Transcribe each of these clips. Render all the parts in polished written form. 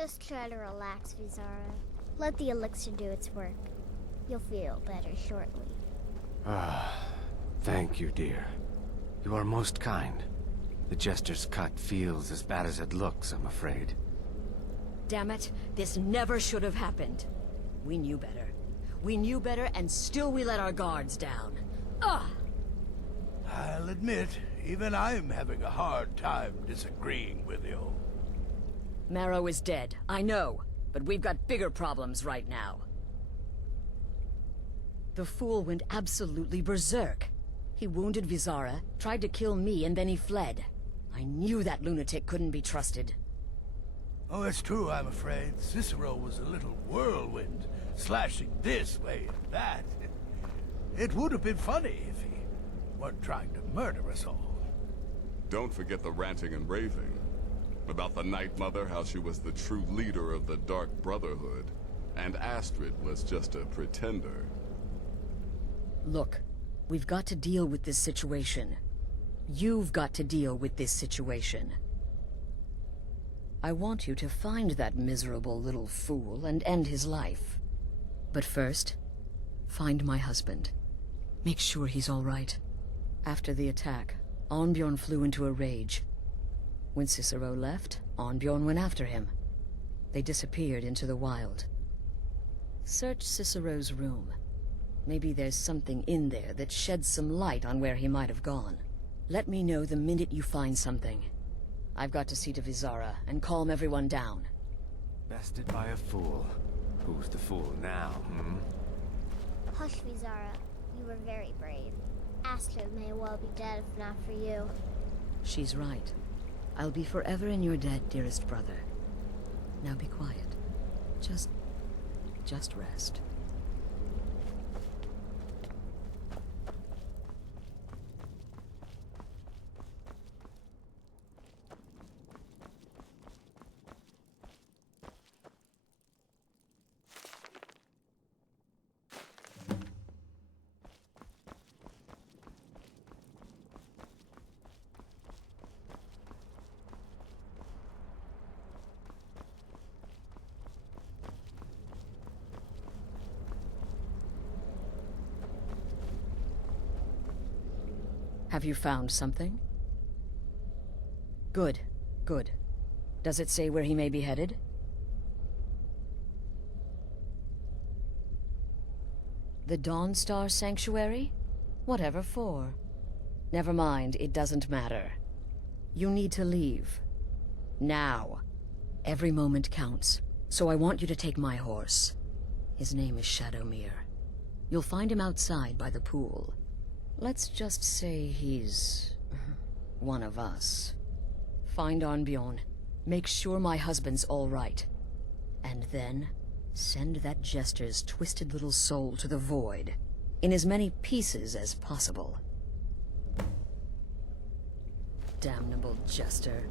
Just try to relax, Vizara. Let the elixir do its work. You'll feel better shortly. Ah, thank you, dear. You are most kind. The Jester's cut feels as bad as it looks, I'm afraid. Damn it, this never should have happened. We knew better. We knew better, and still we let our guards down. Ugh! I'll admit, even I'm having a hard time disagreeing with you. Marrow is dead, I know, but we've got bigger problems right now. The fool went absolutely berserk. He wounded Vizara, tried to kill me, and then he fled. I knew that lunatic couldn't be trusted. Oh, it's true, I'm afraid. Cicero was a little whirlwind, slashing this way and that. It would have been funny if he weren't trying to murder us all. Don't forget the ranting and raving. About the Night Mother, how she was the true leader of the Dark Brotherhood, and Astrid was just a pretender. Look, we've got to deal with this situation. You've got to deal with this situation. I want you to find that miserable little fool and end his life. But first, find my husband. Make sure he's all right. After the attack, Arnbjorn flew into a rage. When Cicero left, Arnbjorn went after him. They disappeared into the wild. Search Cicero's room. Maybe there's something in there that sheds some light on where he might have gone. Let me know the minute you find something. I've got to see to Vizara and calm everyone down. Bested by a fool. Who's the fool now, hmm? Hush, Vizara. You were very brave. Astrid may well be dead if not for you. She's right. I'll be forever in your debt, dearest brother. Now be quiet. Just rest. Have you found something? Good, good. Does it say where he may be headed? The Dawnstar Sanctuary? Whatever for. Never mind, it doesn't matter. You need to leave. Now. Every moment counts, so I want you to take my horse. His name is Shadowmere. You'll find him outside by the pool. Let's just say he's one of us. Find Arnbjorn. Make sure my husband's all right. And then, send that Jester's twisted little soul to the void, in as many pieces as possible. Damnable Jester.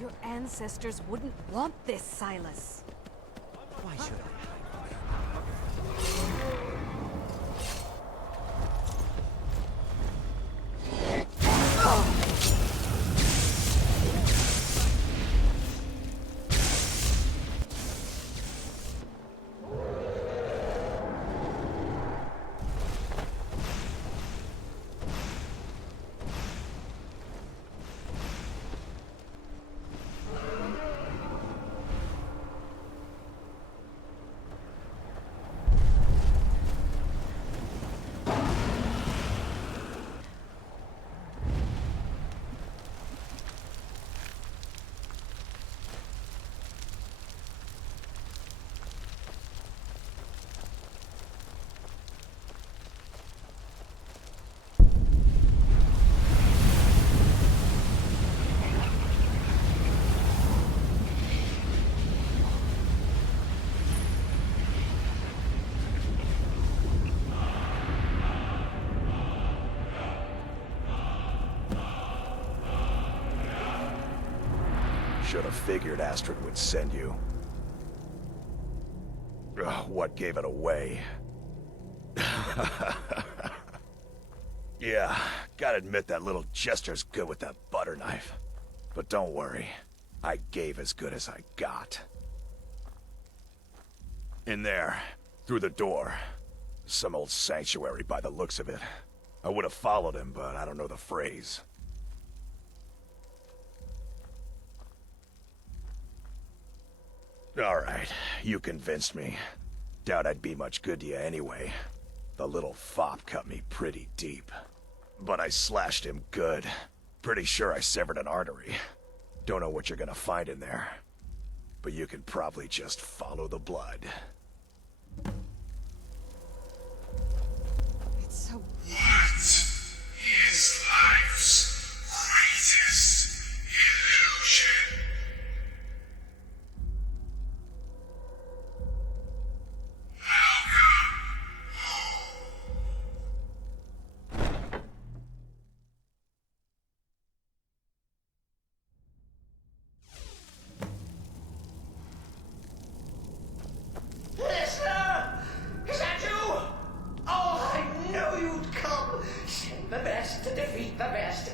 Your ancestors wouldn't want this, Silas. Why should I hide Should have figured Astrid would send you. Ugh, what gave it away? Yeah, gotta admit that little Jester's good with that butter knife. But don't worry, I gave as good as I got. In there, through the door. Some old sanctuary by the looks of it. I would have followed him, but I don't know the phrase. Alright, you convinced me. Doubt I'd be much good to you anyway. The little fop cut me pretty deep. But I slashed him good. Pretty sure I severed an artery. Don't know what you're gonna find in there. But you can probably just follow the blood. It's so What is life's greatest illusion? Welcome home. Listener! Is that you? Oh, I knew you'd come. Send the best to defeat the best.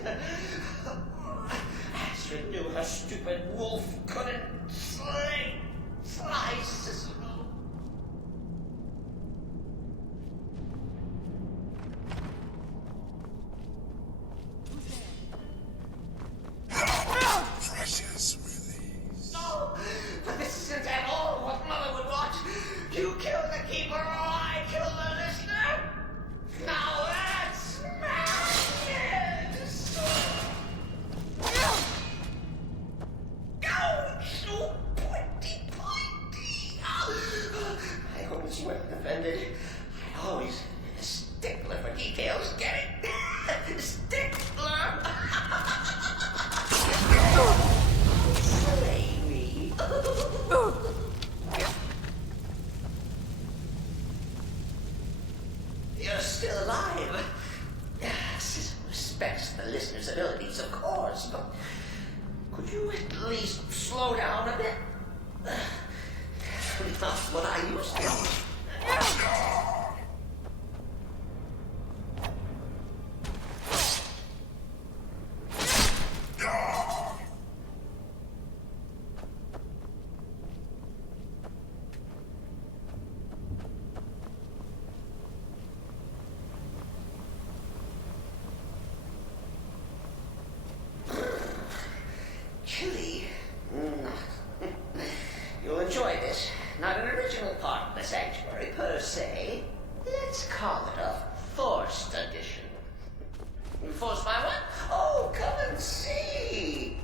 Astrid knew her stupid wolf couldn't slay Cicero. Precious release. No, but this isn't at all what Mother would want. You killed the keeper, or I killed the listener. Now that's madness. Ouch! Oh, pointy. I always were offended. I always been a stickler for details. Get it? Stickler. Slay me. You're still alive. Cicero respects the listener's abilities, of course, but could you at least slow down a bit? Not what I used to. Chilly. You'll enjoy this. Not an original part of the sanctuary per se. Let's call it a forced addition. Forced by what? Oh, come and see.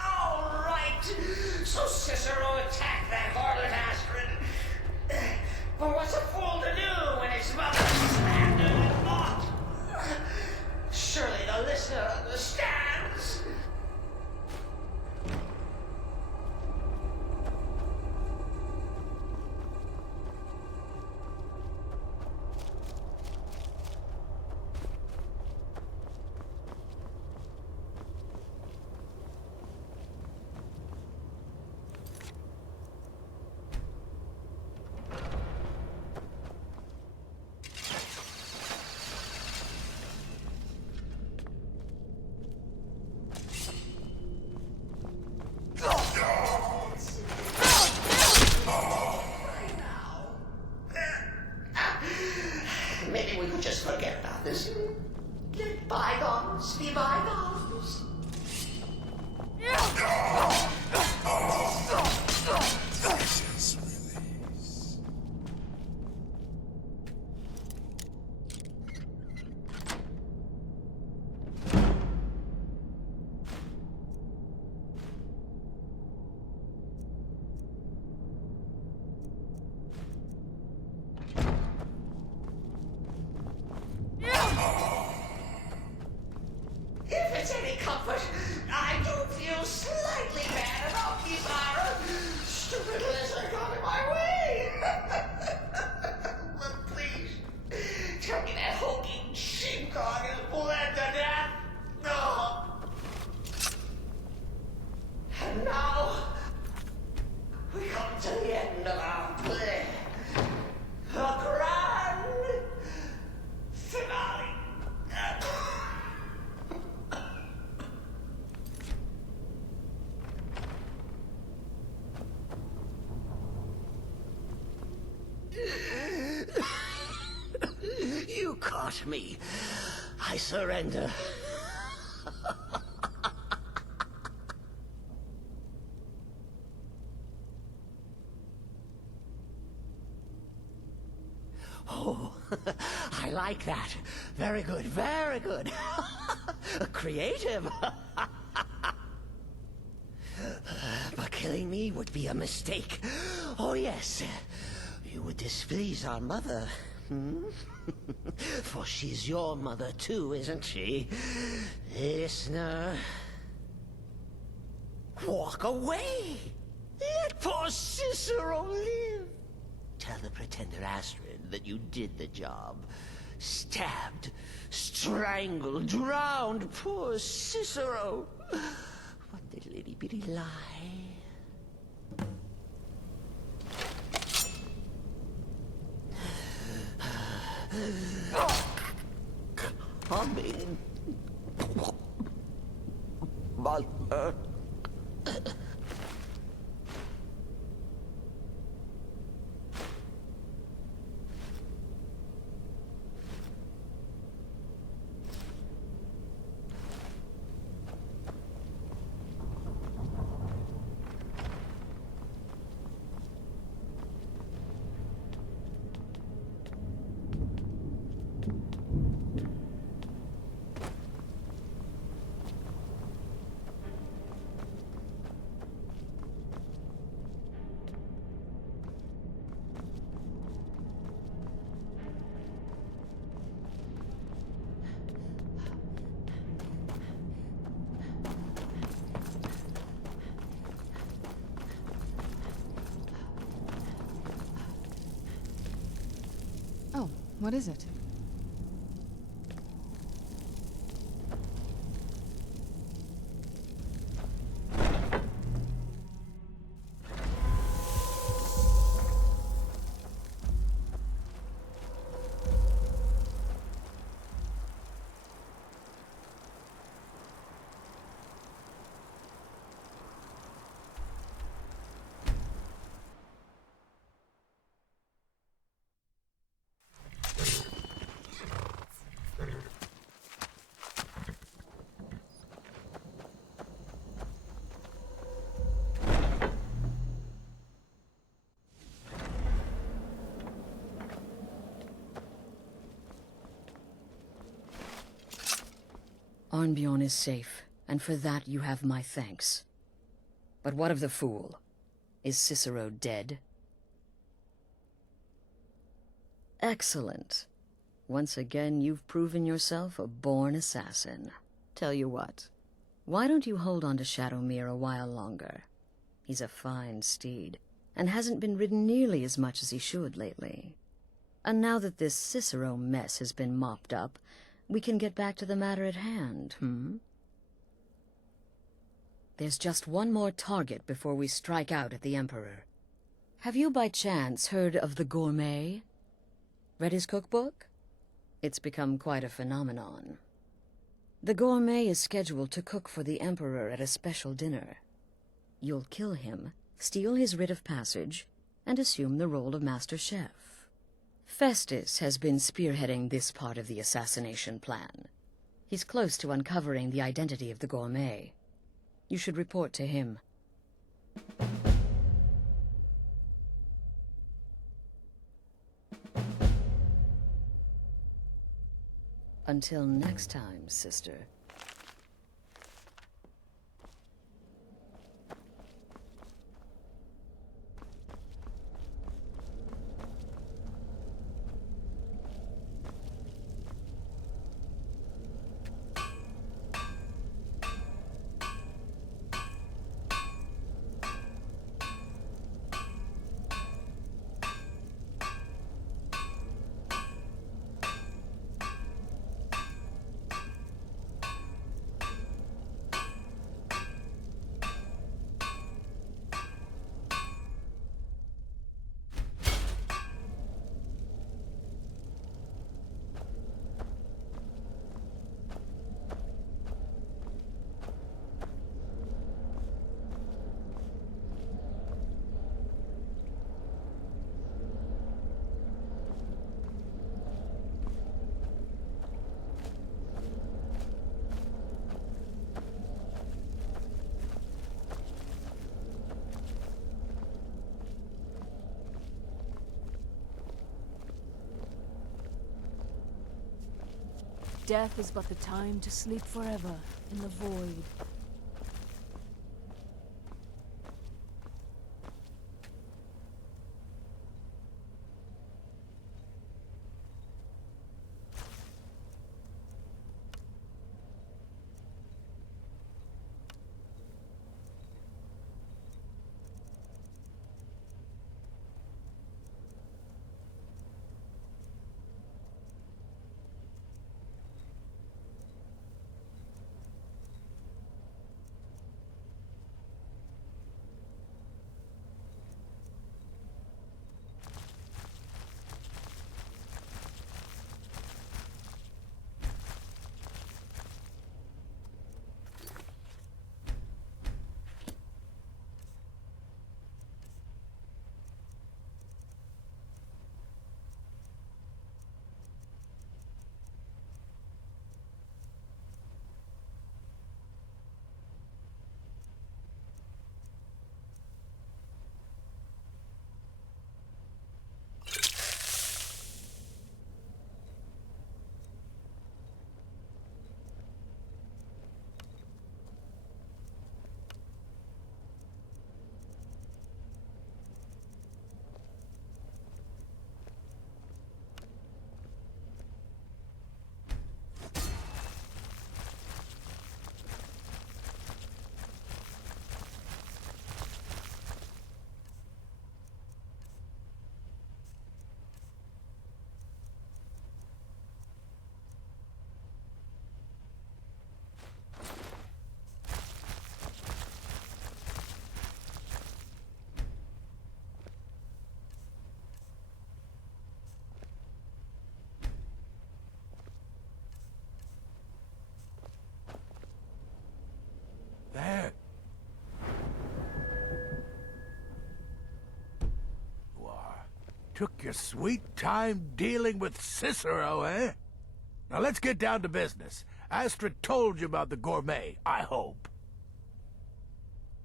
All right. So Cicero attacked that harlot Astrid. But what's a fool to do when his mother slandered and mocked? Surely the listener understands. me. I surrender. Oh, I like that. Very good, very good. Creative. But killing me would be a mistake. Oh, yes. You would displease our mother. Hmm? For she's your mother too, isn't she? Listener. Walk away. Let poor Cicero live. Tell the pretender Astrid that you did the job. Stabbed, strangled, drowned poor Cicero. What little itty bitty lie. Coming. Mother. Oh, what is it? Arnbjorn is safe, and for that you have my thanks. But what of the fool? Is Cicero dead? Excellent. Once again, you've proven yourself a born assassin. Tell you what, why don't you hold on to Shadowmere a while longer? He's a fine steed, and hasn't been ridden nearly as much as he should lately. And now that this Cicero mess has been mopped up, we can get back to the matter at hand, There's just one more target before we strike out at the Emperor. Have you by chance heard of the Gourmet? Read his cookbook? It's become quite a phenomenon. The Gourmet is scheduled to cook for the Emperor at a special dinner. You'll kill him, steal his writ of passage, and assume the role of Master Chef. Festus has been spearheading this part of the assassination plan. He's close to uncovering the identity of the Gourmet. You should report to him. Until next time, sister. Death is but the time to sleep forever in the void. There. You are. Took your sweet time dealing with Cicero, eh? Now let's get down to business. Astrid told you about the gourmet, I hope.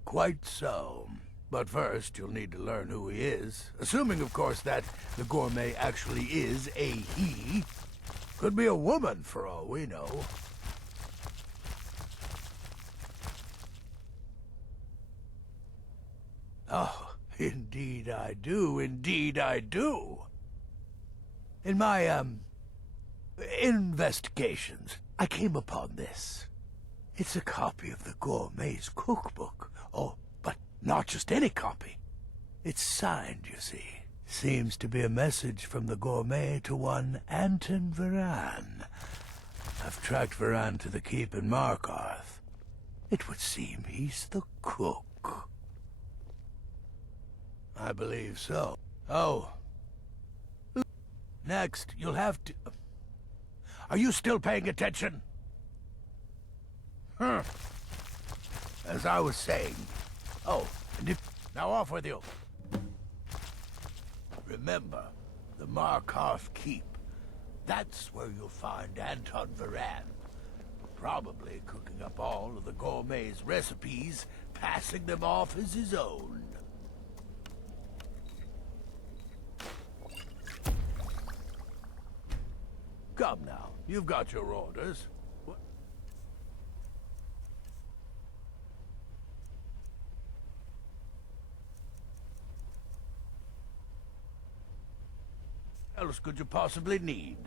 Quite so. But first, you'll need to learn who he is. Assuming, of course, that the gourmet actually is a he. Could be a woman, for all we know. Oh, indeed I do, indeed I do. In my, investigations, I came upon this. It's a copy of the gourmet's cookbook. Oh, but not just any copy. It's signed, you see. Seems to be a message from the gourmet to one Anton Varan. I've tracked Varan to the keep in Markarth. It would seem he's the cook. I believe so. Oh. Next, you'll have to... Are you still paying attention? Huh. As I was saying. Oh, and if... Now off with you. Remember, the Markarth Keep. That's where you'll find Anton Varan. Probably cooking up all of the gourmet's recipes, passing them off as his own. Come now, you've got your orders. What else could you possibly need?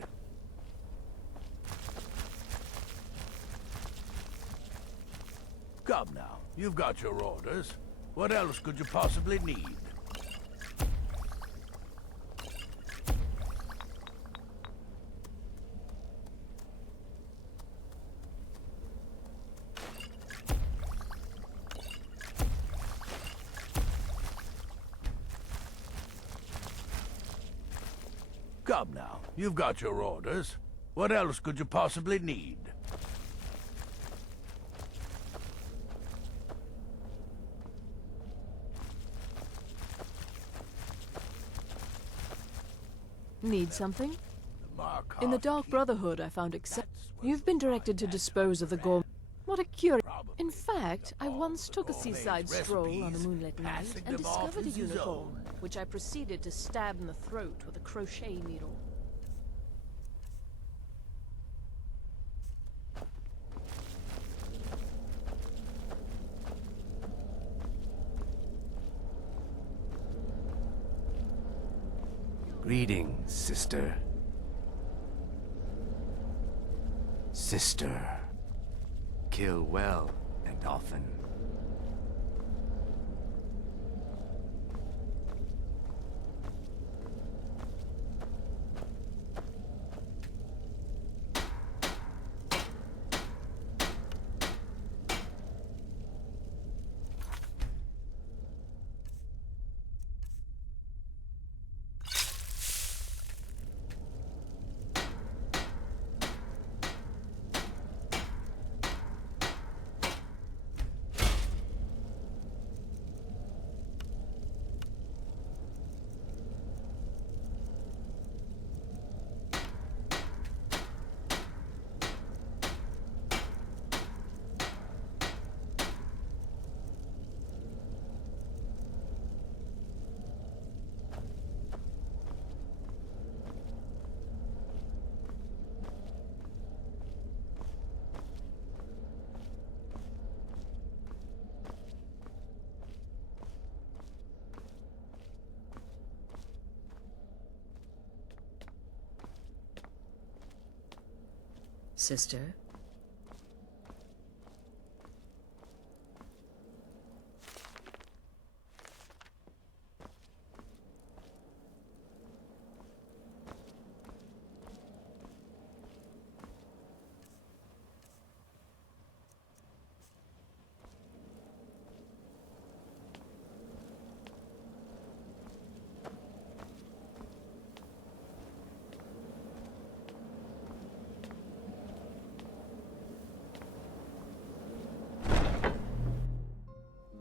Come now, you've got your orders. What else could you possibly need? Come now, you've got your orders. What else could you possibly need? Need something? The Markarth In the Dark Keep. Brotherhood, I found accept. That's where You've been you'll directed to find dispose of the Anton gourmet. What a curious. Probably In fact, I all once the took a gourmet's seaside stroll on a recipes, moonlit night passing and them off discovered a as his unicorn, own. which I proceeded to stab in the throat with a crochet needle. Greetings, sister. Sister. Kill well and often. Sister?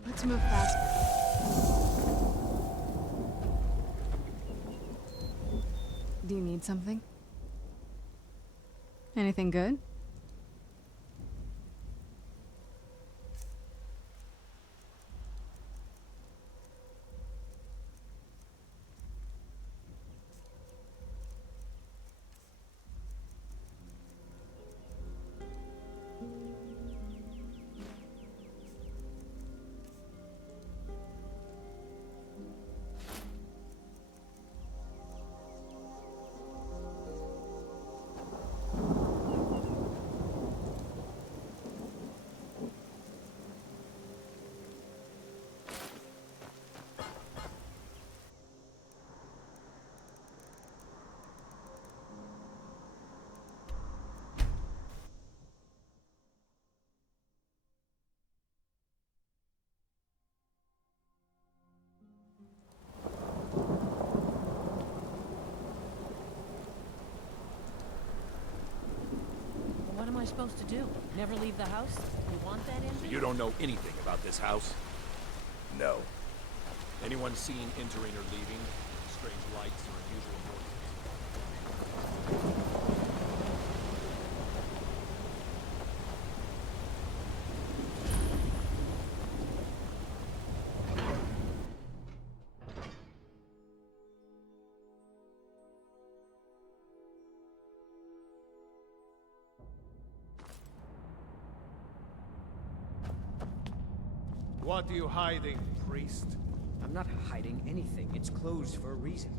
Let's move fast. Do you need something? Anything good? What am I supposed to do? Never leave the house? You want that ending? You don't know anything about this house? No. Anyone seen entering or leaving? Strange lights or unusual noises? What are you hiding, priest? I'm not hiding anything. It's closed for a reason.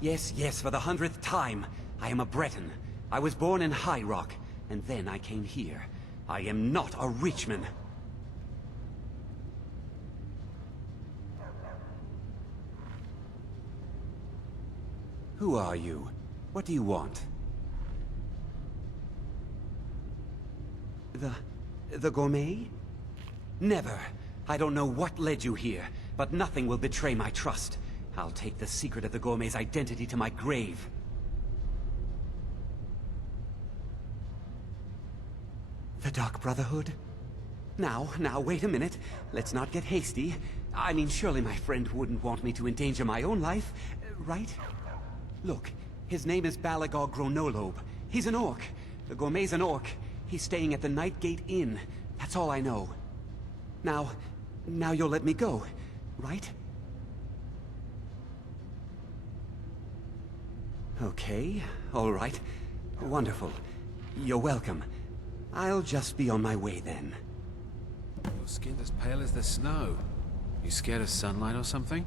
Yes, yes, for the 100th time. I am a Breton. I was born in High Rock, and then I came here. I am not a Richman. Who are you? What do you want? The gourmet? Never. I don't know what led you here, but nothing will betray my trust. I'll take the secret of the gourmet's identity to my grave. The Dark Brotherhood? Now, wait a minute. Let's not get hasty. I mean, surely my friend wouldn't want me to endanger my own life, right? Look, his name is Balagor Gronolobe. He's an orc. The gourmet's an orc. He's staying at the Nightgate Inn. That's all I know. Now you'll let me go, right? Okay, all right. Wonderful. You're welcome. I'll just be on my way then. Your skin's as pale as the snow. You scared of sunlight or something?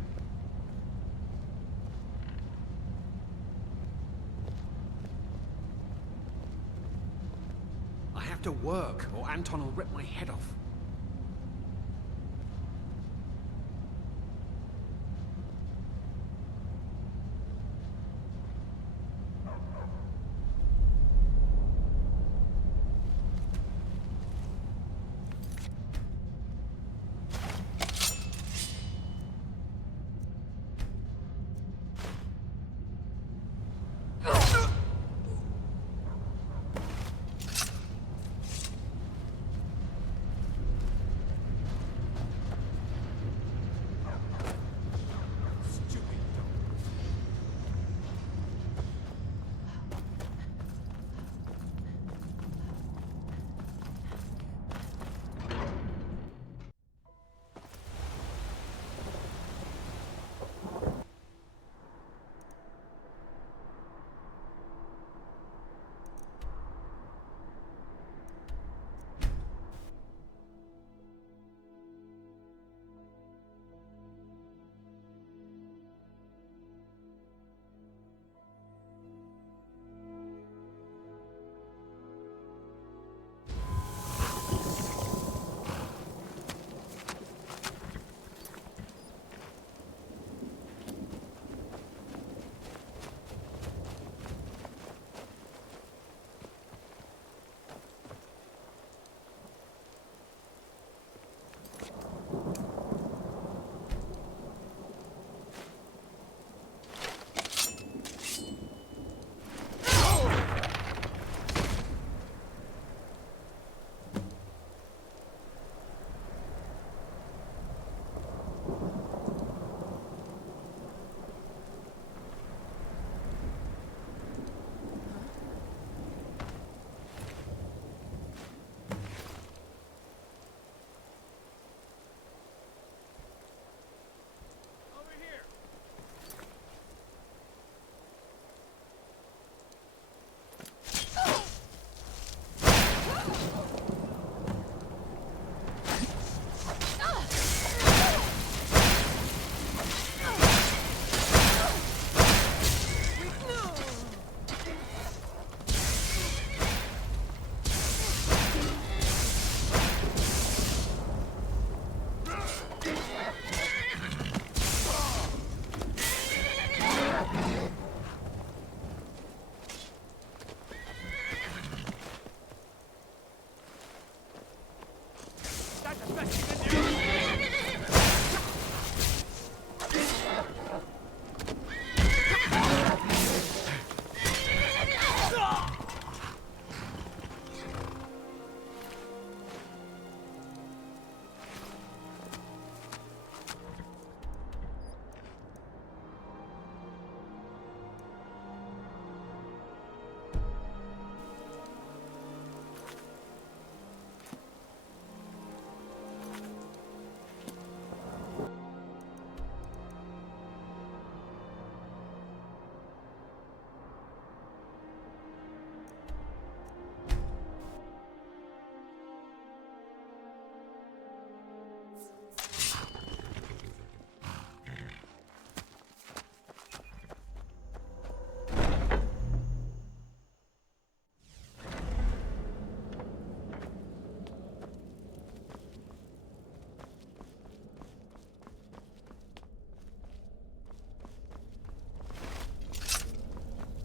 I have to work, or Anton will rip my head off.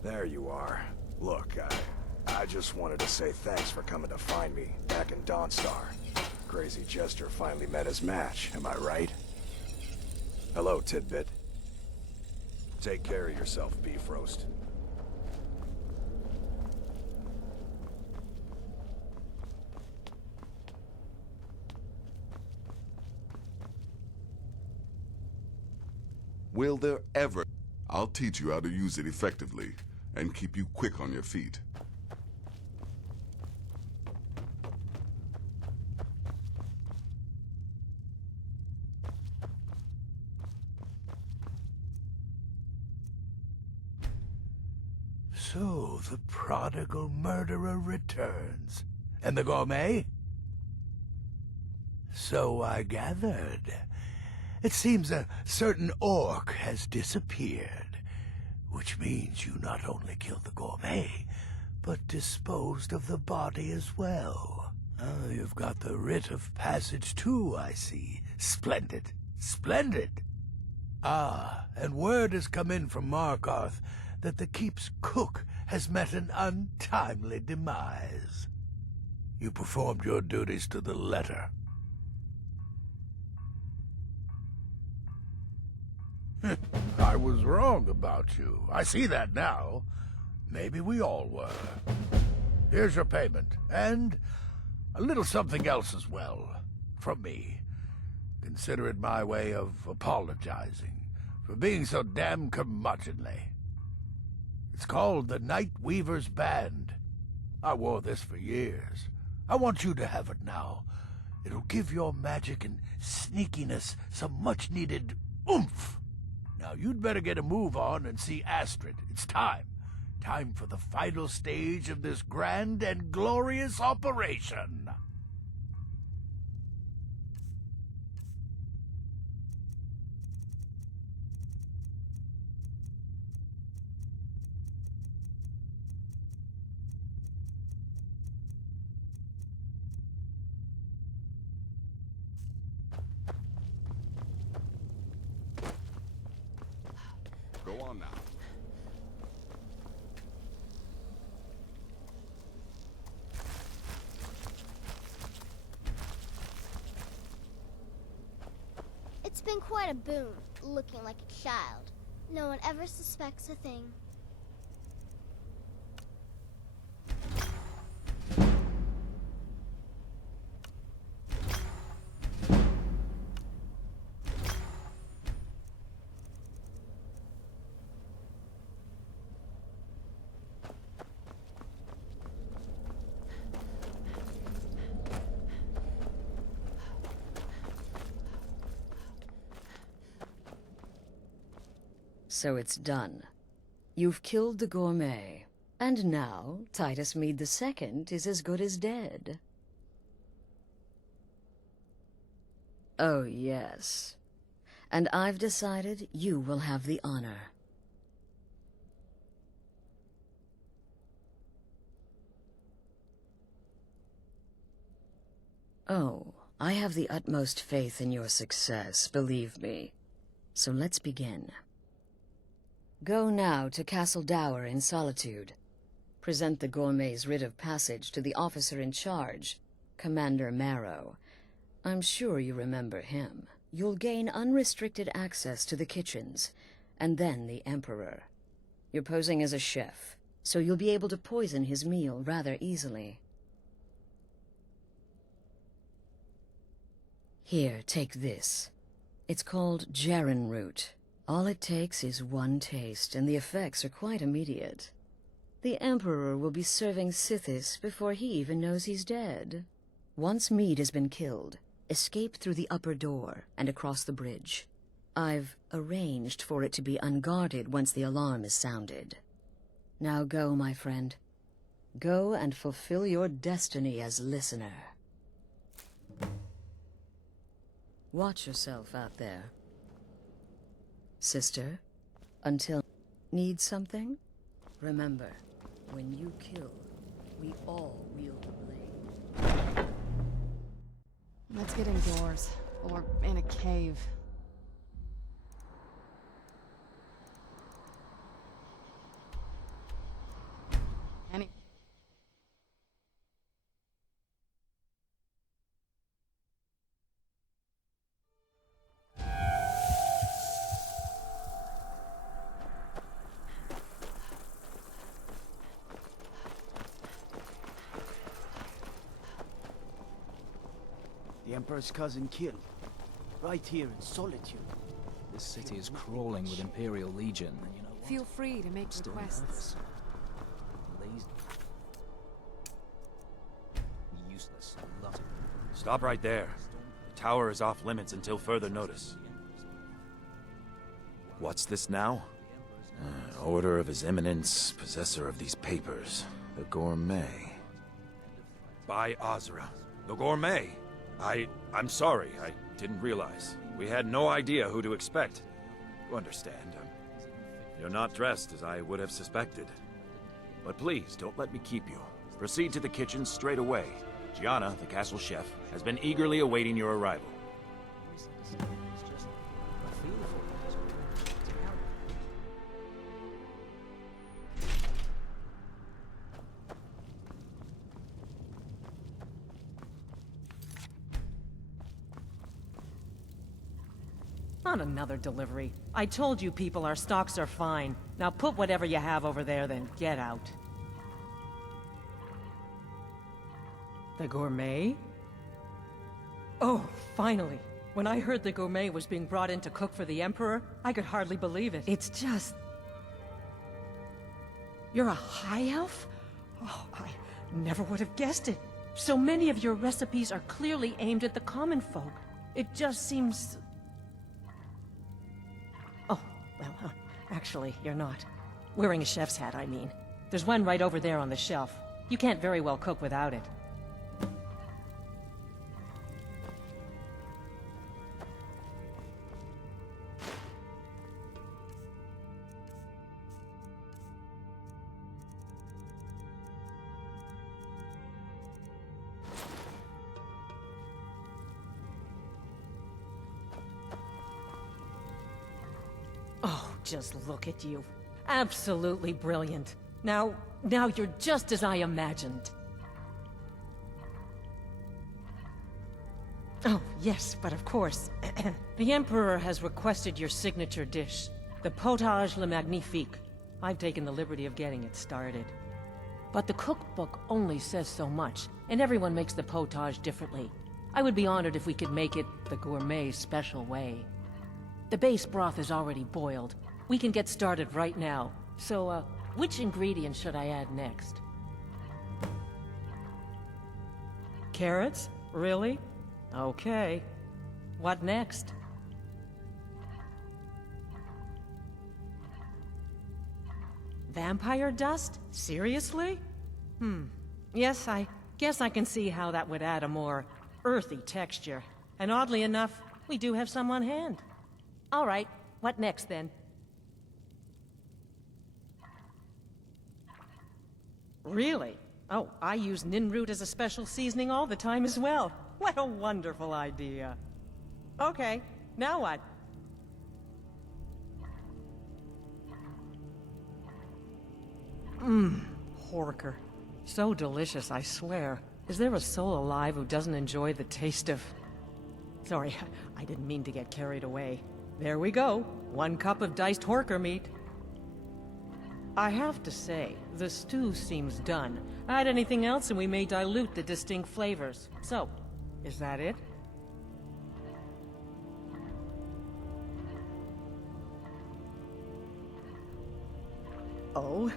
There you are. Look, I just wanted to say thanks for coming to find me back in Dawnstar. Crazy Jester finally met his match, am I right? Hello, Tidbit. Take care of yourself, Beef Roast. Will there ever... I'll teach you how to use it effectively and keep you quick on your feet. So the prodigal murderer returns. And the gourmet? So I gathered. It seems a certain orc has disappeared, which means you not only killed the gourmet, but disposed of the body as well. Oh, you've got the writ of passage too, I see. Splendid. Splendid. Ah, and word has come in from Markarth that the keep's cook has met an untimely demise. You performed your duties to the letter. I was wrong about you. I see that now. Maybe we all were. Here's your payment, and a little something else as well, from me. Consider it my way of apologizing for being so damn curmudgeonly. It's called the Night Weaver's Band. I wore this for years. I want you to have it now. It'll give your magic and sneakiness some much-needed oomph. Now you'd better get a move on and see Astrid. It's time. Time for the final stage of this grand and glorious operation. Go on now. It's been quite a boon, looking like a child. No one ever suspects a thing. So it's done. You've killed the gourmet. And now, Titus Mead II is as good as dead. Oh, yes. And I've decided you will have the honor. Oh, I have the utmost faith in your success, believe me. So let's begin. Go now to Castle Dower in Solitude. Present the gourmet's writ of passage to the officer in charge, Commander Marrow. I'm sure you remember him. You'll gain unrestricted access to the kitchens, and then the Emperor. You're posing as a chef, so you'll be able to poison his meal rather easily. Here, take this. It's called Jaren root. All it takes is one taste, and the effects are quite immediate. The Emperor will be serving Sithis before he even knows he's dead. Once Mead has been killed, escape through the upper door and across the bridge. I've arranged for it to be unguarded once the alarm is sounded. Now go, my friend. Go and fulfill your destiny as listener. Watch yourself out there. Sister, until need something? Remember, when you kill, we all wield the blade. Let's get indoors, or in a cave. Any... The Emperor's cousin killed, right here in Solitude. This city is crawling with Imperial Legion. You know what? Feel free to make Still requests. nervous. Lazy. Useless. Lot. Stop right there. The tower is off limits until further notice. What's this now? Order of His Eminence, possessor of these papers, the Gourmet. By Azra, the Gourmet. I'm sorry, I didn't realize. We had no idea who to expect. You understand, you're not dressed as I would have suspected. But please, don't let me keep you. Proceed to the kitchen straight away. Gianna, the castle chef, has been eagerly awaiting your arrival. Not another delivery. I told you people our stocks are fine. Now put whatever you have over there, then get out. The Gourmet? Oh, finally. When I heard the Gourmet was being brought in to cook for the Emperor, I could hardly believe it. It's just... You're a high elf? Oh, I never would have guessed it. So many of your recipes are clearly aimed at the common folk. It just seems... Oh, well, actually, you're not. Wearing a chef's hat, I mean. There's one right over there on the shelf. You can't very well cook without it. Oh, just look at you. Absolutely brilliant. Now you're just as I imagined. Oh, yes, but of course. The Emperor has requested your signature dish, the Potage le Magnifique. I've taken the liberty of getting it started. But the cookbook only says so much, and everyone makes the potage differently. I would be honored if we could make it the Gourmet special way. The base broth is already boiled. We can get started right now. So, which ingredient should I add next? Carrots? Really? Okay. What next? Vampire dust? Seriously? Yes, I guess I can see how that would add a more earthy texture. And oddly enough, we do have some on hand. All right, what next then? Really? Oh, I use ninroot as a special seasoning all the time as well. What a wonderful idea. Okay, now what? Horker. So delicious, I swear. Is there a soul alive who doesn't enjoy the taste of... Sorry, I didn't mean to get carried away. There we go. 1 cup of diced horker meat. I have to say, the stew seems done. Add anything else and we may dilute the distinct flavors. So, is that it? Oh?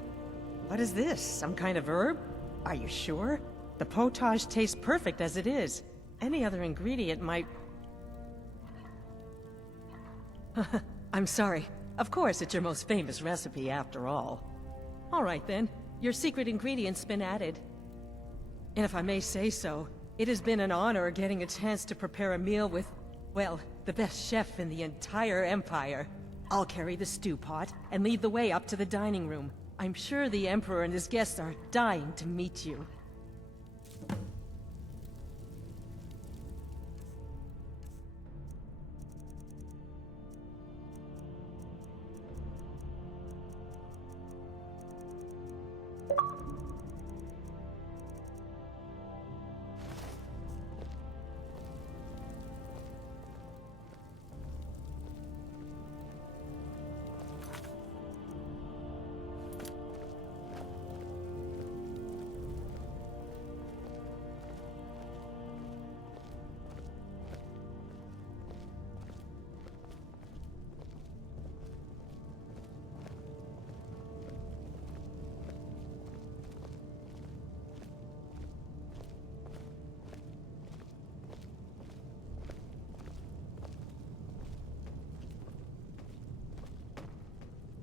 What is this? Some kind of herb? Are you sure? The potage tastes perfect as it is. Any other ingredient might... I'm sorry. Of course, it's your most famous recipe after all. All right then, your secret ingredient's been added. And if I may say so, it has been an honor getting a chance to prepare a meal with, well, the best chef in the entire Empire. I'll carry the stew pot and lead the way up to the dining room. I'm sure the Emperor and his guests are dying to meet you.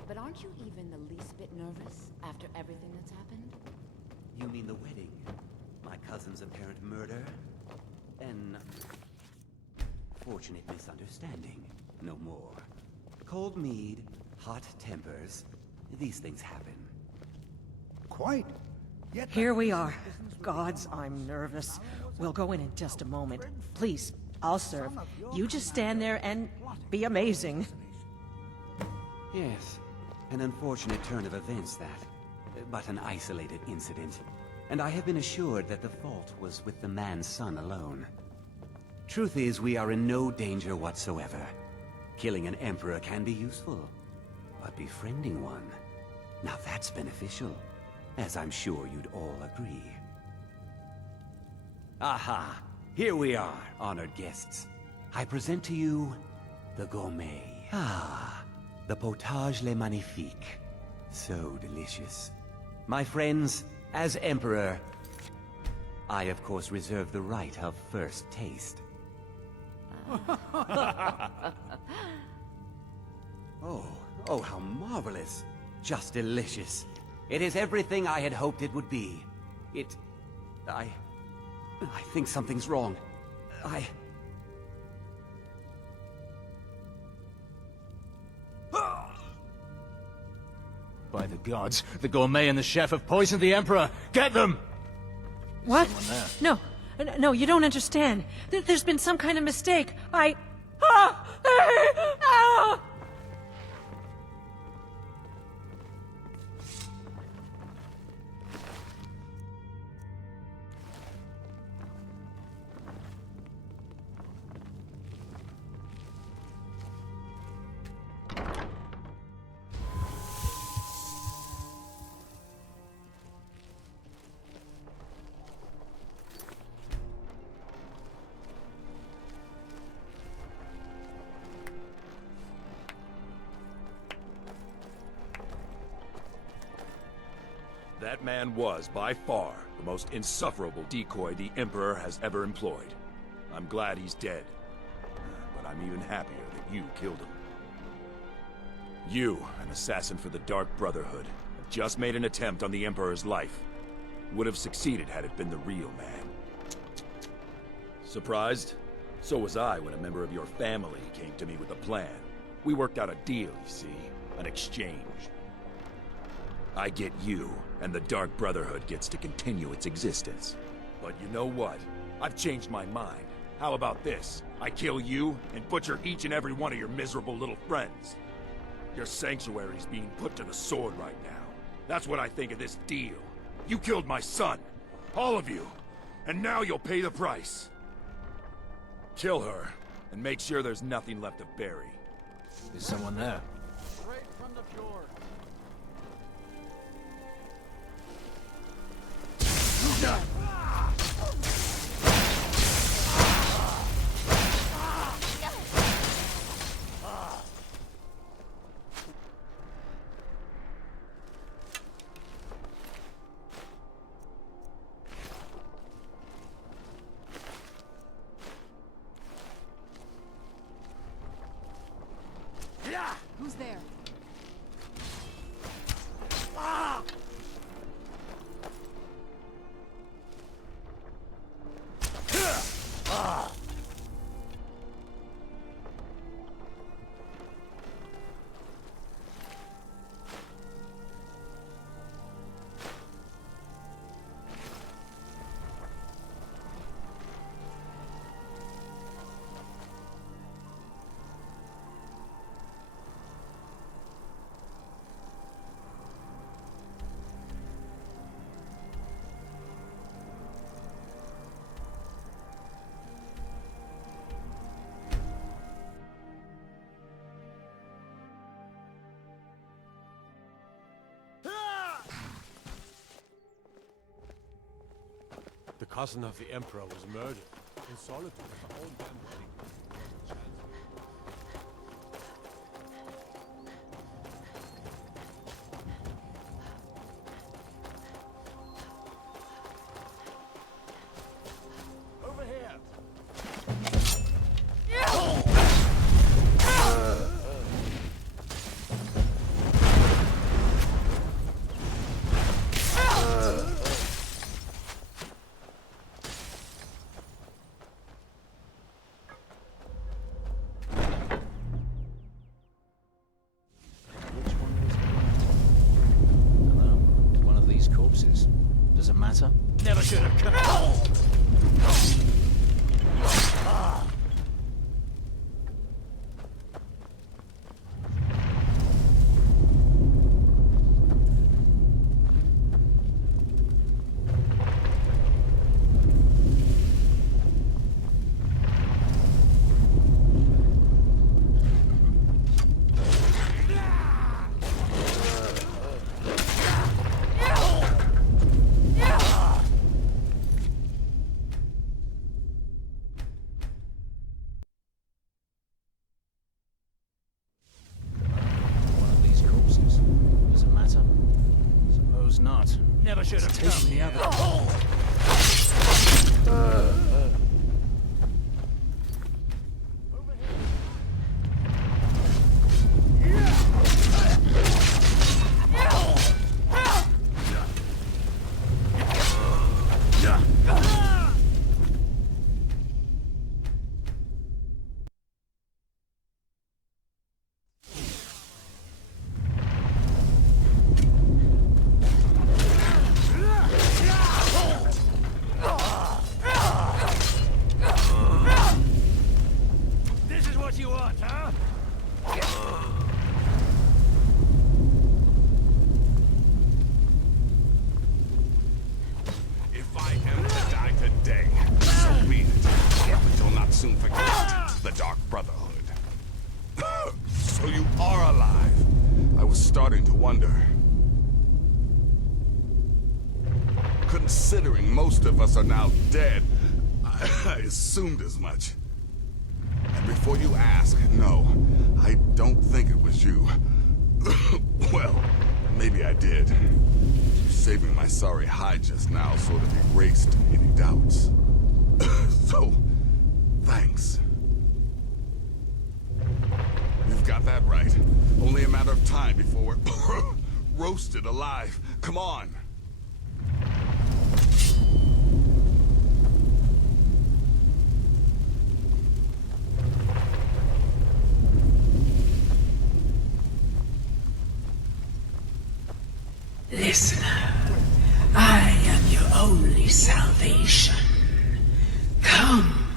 But aren't you even the least bit nervous after everything that's happened? You mean the wedding? My cousin's apparent murder? An fortunate misunderstanding. No more. Cold mead, hot tempers. These things happen. Quite. Yet Here we are. Gods, I'm nervous. We'll go in just a moment. Please, I'll serve. You just stand there and be amazing. Yes, an unfortunate turn of events that, but an isolated incident. And I have been assured that the fault was with the man's son alone. Truth is, we are in no danger whatsoever. Killing an emperor can be useful, but befriending one, now that's beneficial, as I'm sure you'd all agree. Aha! Here we are, honored guests. I present to you the gourmet. Ah, the potage le magnifique. So delicious. My friends, as Emperor, I of course reserve the right of first taste. Oh, how marvelous. Just delicious. It is everything I had hoped it would be. I think something's wrong. By the gods, the gourmet and the chef have poisoned the Emperor! Get them! What? Someone there. No, you don't understand. There's been some kind of mistake. That man was, by far, the most insufferable decoy the Emperor has ever employed. I'm glad he's dead. But I'm even happier that you killed him. You, an assassin for the Dark Brotherhood, have just made an attempt on the Emperor's life. Would have succeeded had it been the real man. Surprised? So was I when a member of your family came to me with a plan. We worked out a deal, you see. An exchange. I get you, and the Dark Brotherhood gets to continue its existence. But you know what? I've changed my mind. How about this? I kill you, and butcher each and every one of your miserable little friends. Your sanctuary's being put to the sword right now. That's what I think of this deal. You killed my son. All of you. And now you'll pay the price. Kill her, and make sure there's nothing left to bury. Is someone there? Straight from the fjord. Who's there? The cousin of the Emperor was murdered in solitude at her own damn wedding. Over here. Never should have come the here. This is what you want, huh? If I am to die today, so be it. But you'll not soon forget the Dark Brotherhood. So you are alive. I was starting to wonder. Considering most of us are now dead, I assumed as much. And before you ask, no, I don't think it was you. Well, maybe I did. You saving my sorry hide just now sort of erased any doubts. So, thanks. You've got that right. Only a matter of time before we're roasted alive. Come on. Listener, I am your only salvation. Come,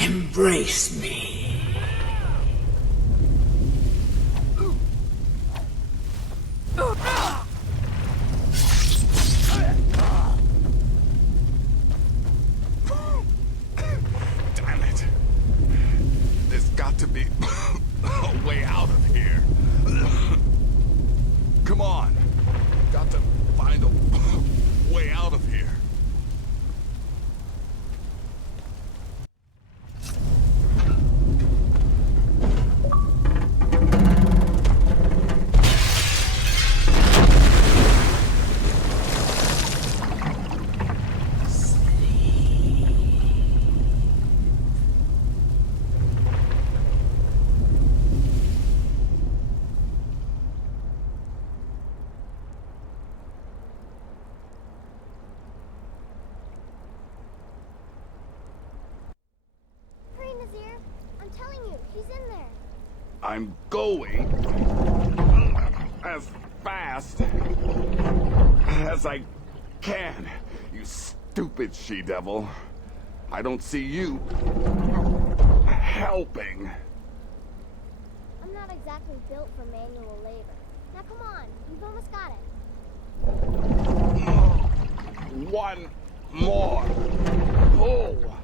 embrace me. Damn it. There's got to be a way out of here. Come on. Got to find a way out of here. I'm telling you, he's in there. I'm going as fast as I can, you stupid she-devil. I don't see you helping. I'm not exactly built for manual labor. Now come on, you've almost got it. One more pull.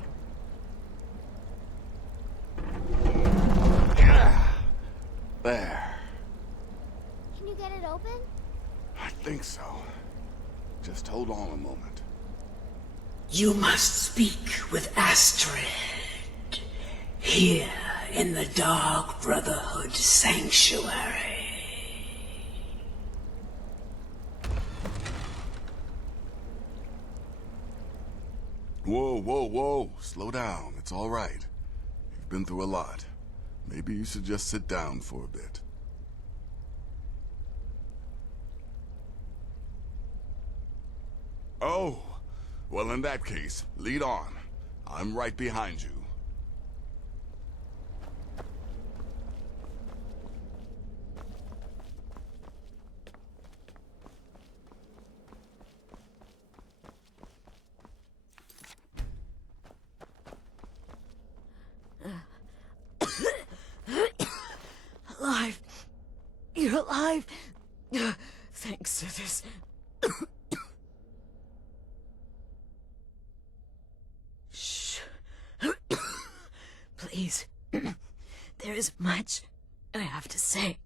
There. Can you get it open? I think so. Just hold on a moment. You must speak with Astrid. Here in the Dark Brotherhood Sanctuary. Whoa, whoa, whoa. Slow down. It's all right. You've been through a lot. Maybe you should just sit down for a bit. Oh, well in that case, lead on. I'm right behind you. Alive. You're alive. Thanks to this. Shh. Please. There is much I have to say.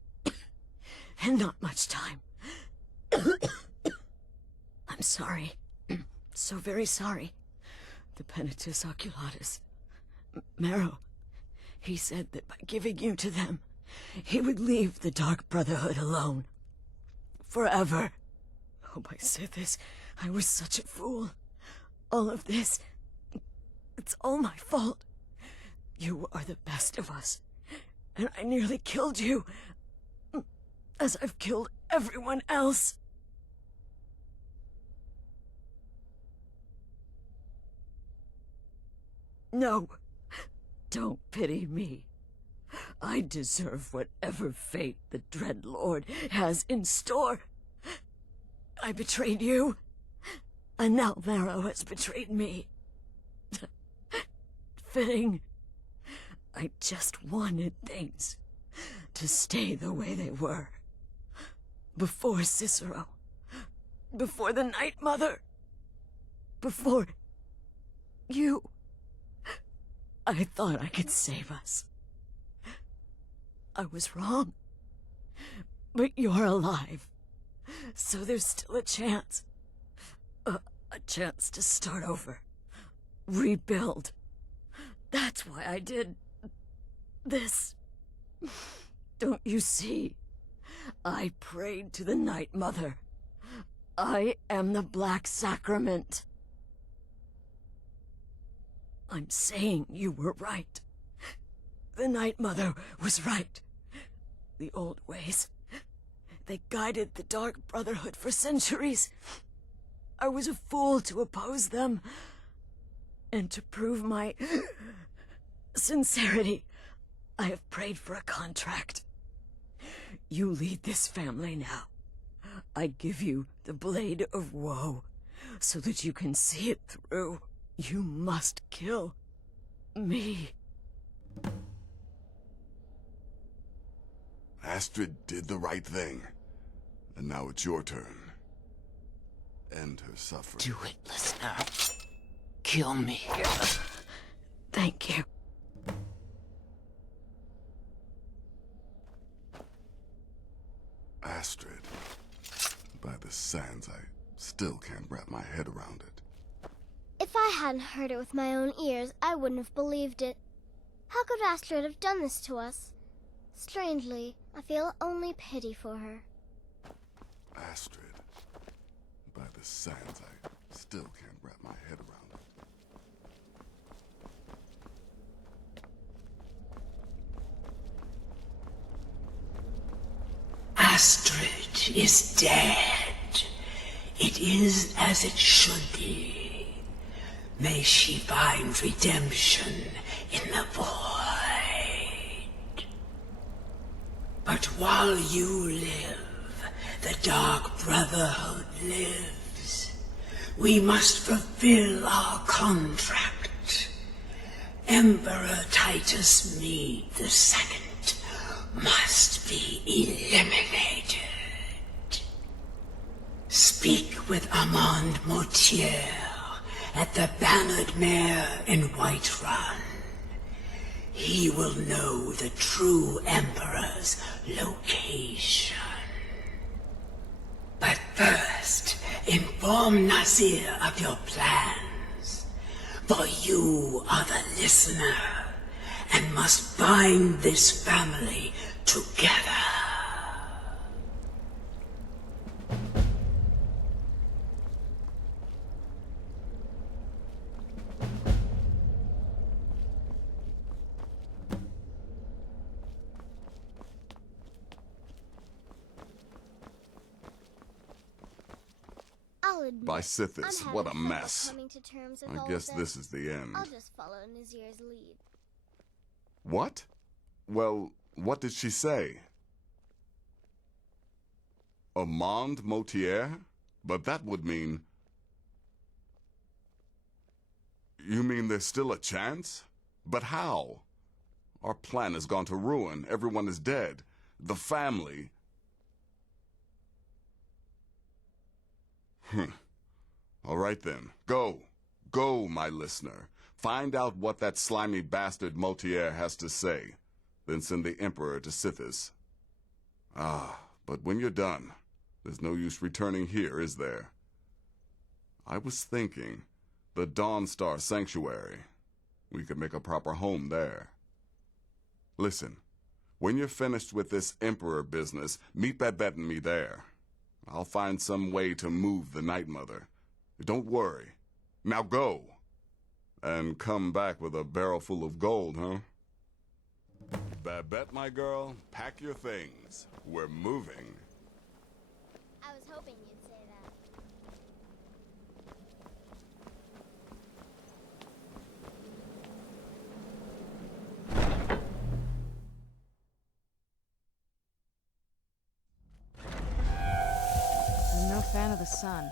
And not much time. I'm sorry. So very sorry. The Penitus Oculatus. Marrow. He said that by giving you to them, he would leave the Dark Brotherhood alone. Forever. Oh, my Sithis, I was such a fool. All of this, it's all my fault. You are the best of us, and I nearly killed you, as I've killed everyone else. No, don't pity me. I deserve whatever fate the Dread Lord has in store. I betrayed you, and now Marrow has betrayed me. Fitting. I just wanted things to stay the way they were. Before Cicero. Before the Night Mother. Before you. I thought I could save us. I was wrong. But you're alive. So there's still a chance. A chance to start over. Rebuild. That's why I did this. Don't you see? I prayed to the Night Mother. I am the Black Sacrament. I'm saying you were right. The Night Mother was right. The old ways, they guided the Dark Brotherhood for centuries. I was a fool to oppose them. And to prove my sincerity, I have prayed for a contract. You lead this family now. I give you the Blade of Woe, so that you can see it through. You must kill me. Astrid did the right thing. And now it's your turn. End her suffering. Do it, listener. Kill me. Thank you. Astrid. By the sands, I still can't wrap my head around it. If I hadn't heard it with my own ears, I wouldn't have believed it. How could Astrid have done this to us? Strangely, I feel only pity for her. Astrid. By the sands, I still can't wrap my head around it. Astrid is dead. It is as it should be. May she find redemption in the void. But while you live, the Dark Brotherhood lives. We must fulfill our contract. Emperor Titus Mede II must be eliminated. Speak with Armand Mortier at the Bannered Mare in Whiterun. He will know the true Emperor's location. But first, inform Nazir of your plans. For you are the listener, and must bind this family together. I'll admit, By Sithis, I'm what a having trouble mess. coming to terms with I all guess of this is the end. I'll just follow Nazir's lead. What? Well, what did she say? Armand Mortier? But that would mean... You mean there's still a chance? But how? Our plan has gone to ruin. Everyone is dead. The family... All right then. Go. Go, my listener. Find out what that slimy bastard Mortier has to say. Then send the Emperor to Sithis. Ah, but when you're done, there's no use returning here, is there? I was thinking, the Dawnstar Sanctuary. We could make a proper home there. Listen, when you're finished with this Emperor business, meet Babette and me there. I'll find some way to move the Night Mother. Don't worry. Now go. And come back with a barrel full of gold, huh? Babette, my girl, pack your things. We're moving. I was hoping you'd say that. I'm no fan of the sun.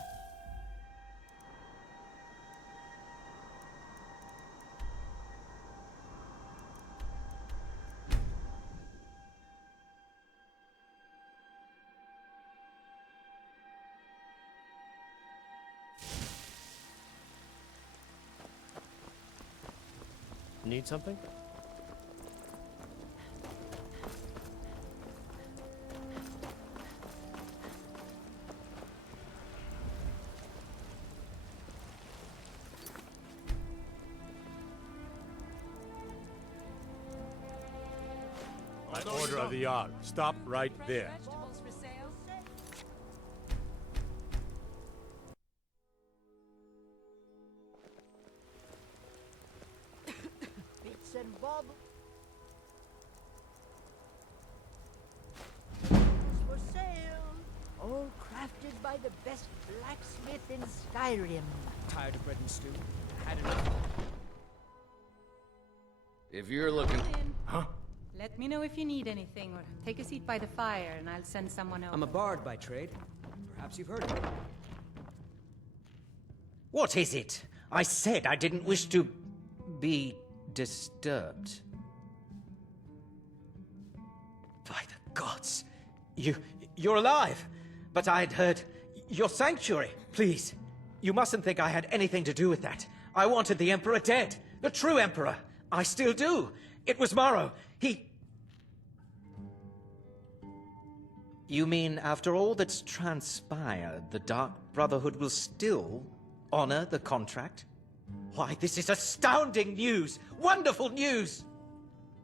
Need something? By order of the Jarl. Stop right there. Bits and bob. For sale. All crafted by the best blacksmith in Skyrim. Tired of bread and stew? Had enough. If you're looking... Huh? Let me know if you need anything, or take a seat by the fire, and I'll send someone over. I'm a bard by trade. Perhaps you've heard of me. What is it? I said I didn't wish to be disturbed. By the gods! You're alive! But I'd heard your sanctuary. Please, you mustn't think I had anything to do with that. I wanted the Emperor dead. The true Emperor. I still do. It was Morrow. You mean, after all that's transpired, the Dark Brotherhood will still honor the contract? Why, this is astounding news! Wonderful news!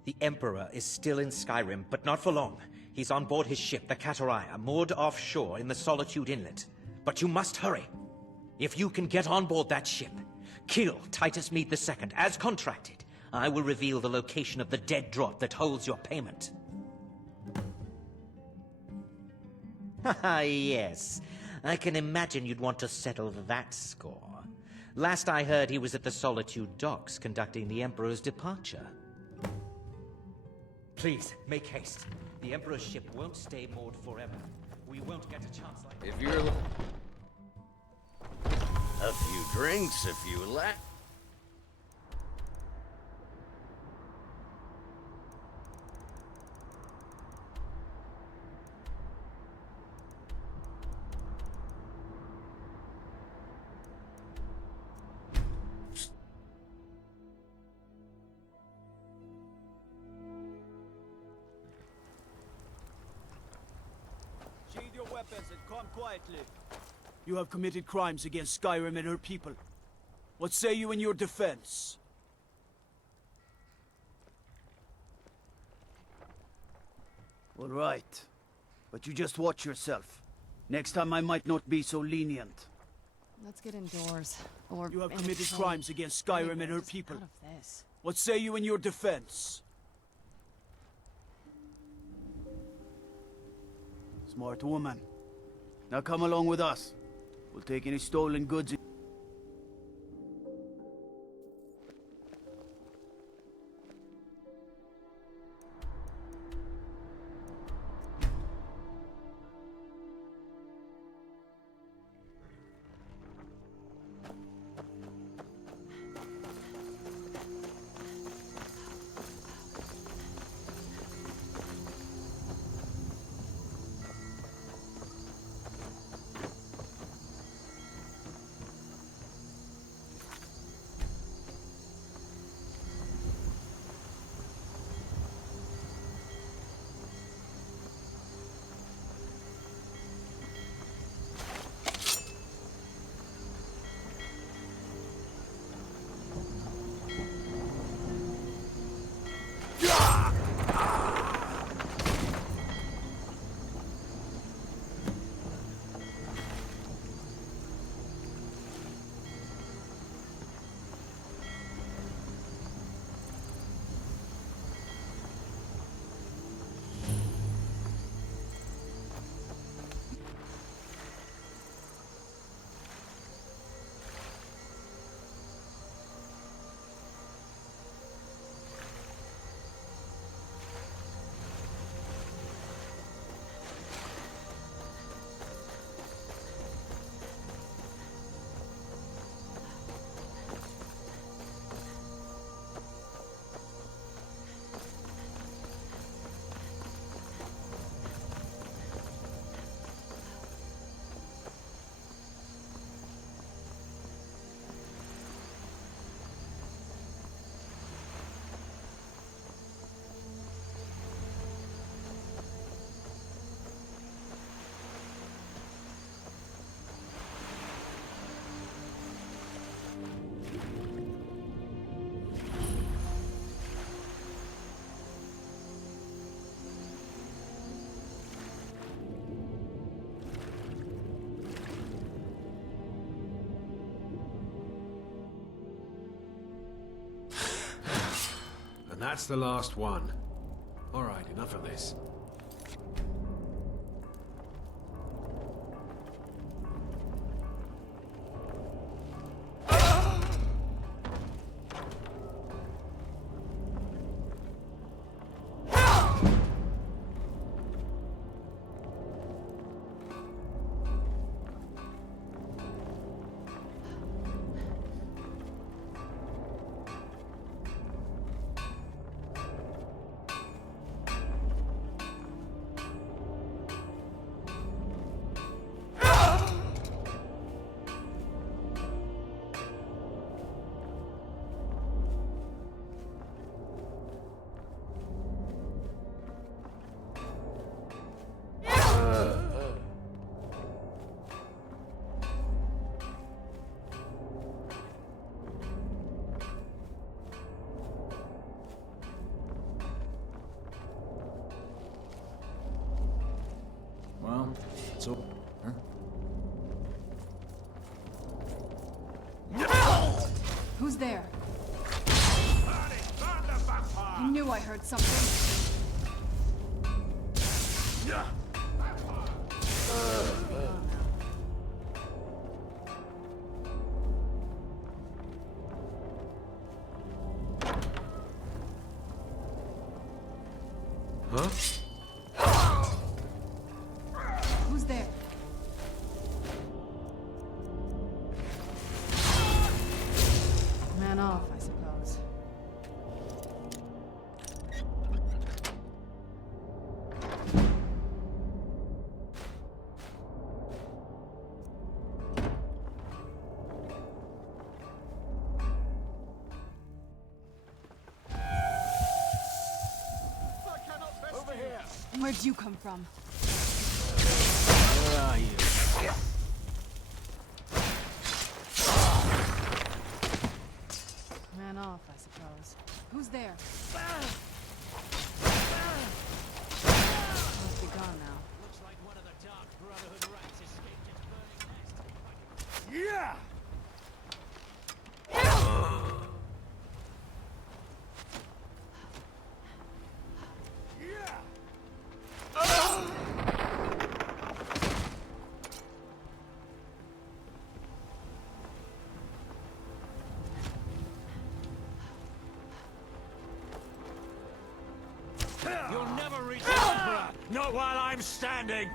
The Emperor is still in Skyrim, but not for long. He's on board his ship, the Kataraya, moored offshore in the Solitude Inlet. But you must hurry. If you can get on board that ship, kill Titus Mead II, as contracted, I will reveal the location of the dead drop that holds your payment. Ah, yes. I can imagine you'd want to settle that score. Last I heard, he was at the Solitude docks conducting the Emperor's departure. Please, make haste. The Emperor's ship won't stay moored forever. We won't get a chance like that. If you're... A few drinks, a few laughs. Sheathe your weapons and come quietly. You have committed crimes against Skyrim and her people. What say you in your defense? All right. But you just watch yourself. Next time I might not be so lenient. Let's get indoors. Or you have committed crimes against Skyrim and her people. Out of this. What say you in your defense? Smart woman. Now come along with us. We'll take any stolen goods. And that's the last one. Alright, enough of this. Well, it's over. Who's there? I knew I heard something. Huh? Who's there? Man off, I suppose. Over here! Where'd you come from? Where are you? Man off, I suppose. Who's there? Must be gone now. Looks like one of the Dark Brotherhood rats escaped its burning nest. Yeah! You'll never reach the Emperor! Not while I'm standing!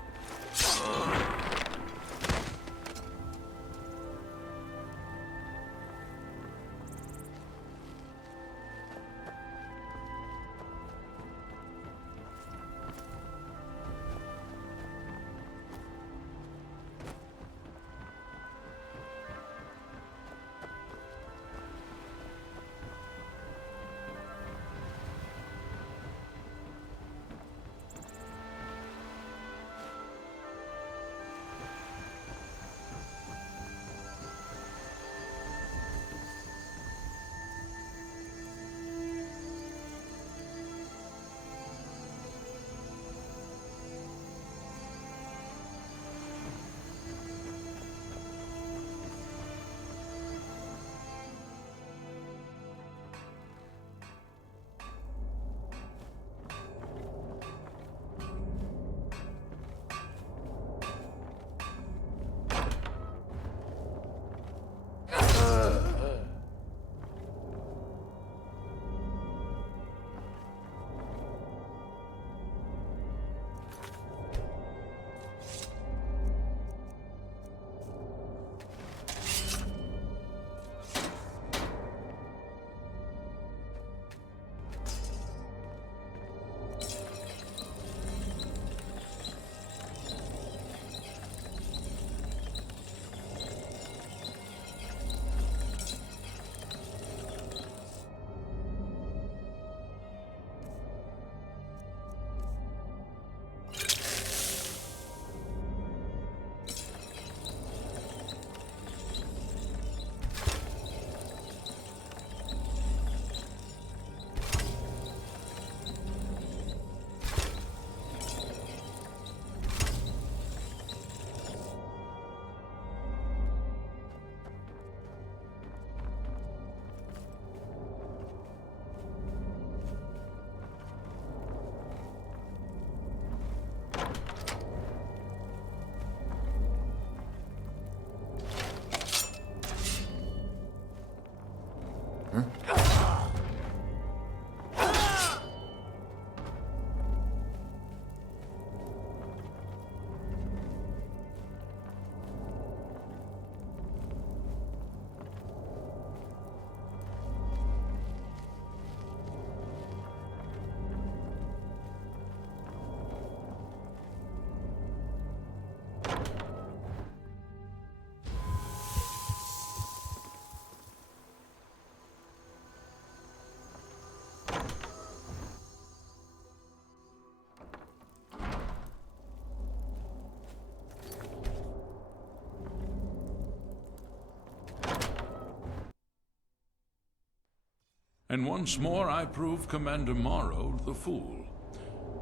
And once more I prove Commander Morrow the fool.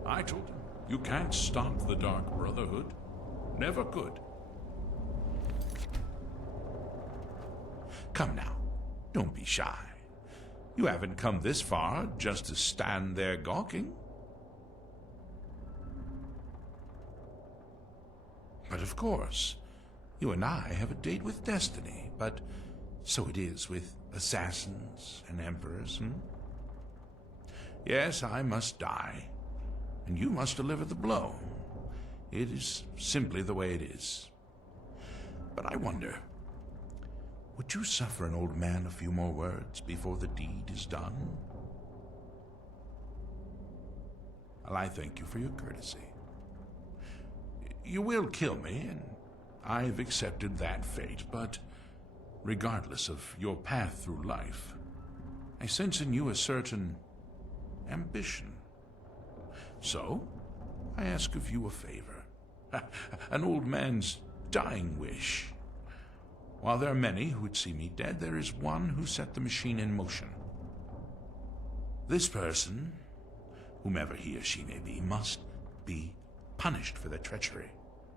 I told him, you can't stop the Dark Brotherhood. Never could. Come now, don't be shy. You haven't come this far just to stand there gawking. But of course, you and I have a date with destiny, but so it is with assassins and emperors, Yes, I must die, and you must deliver the blow. It is simply the way it is. But I wonder, would you suffer an old man a few more words before the deed is done? Well, I thank you for your courtesy. You will kill me, and I've accepted that fate, but regardless of your path through life, I sense in you a certain ambition. So, I ask of you a favor. An old man's dying wish. While there are many who would see me dead, there is one who set the machine in motion. This person, whomever he or she may be, must be punished for their treachery.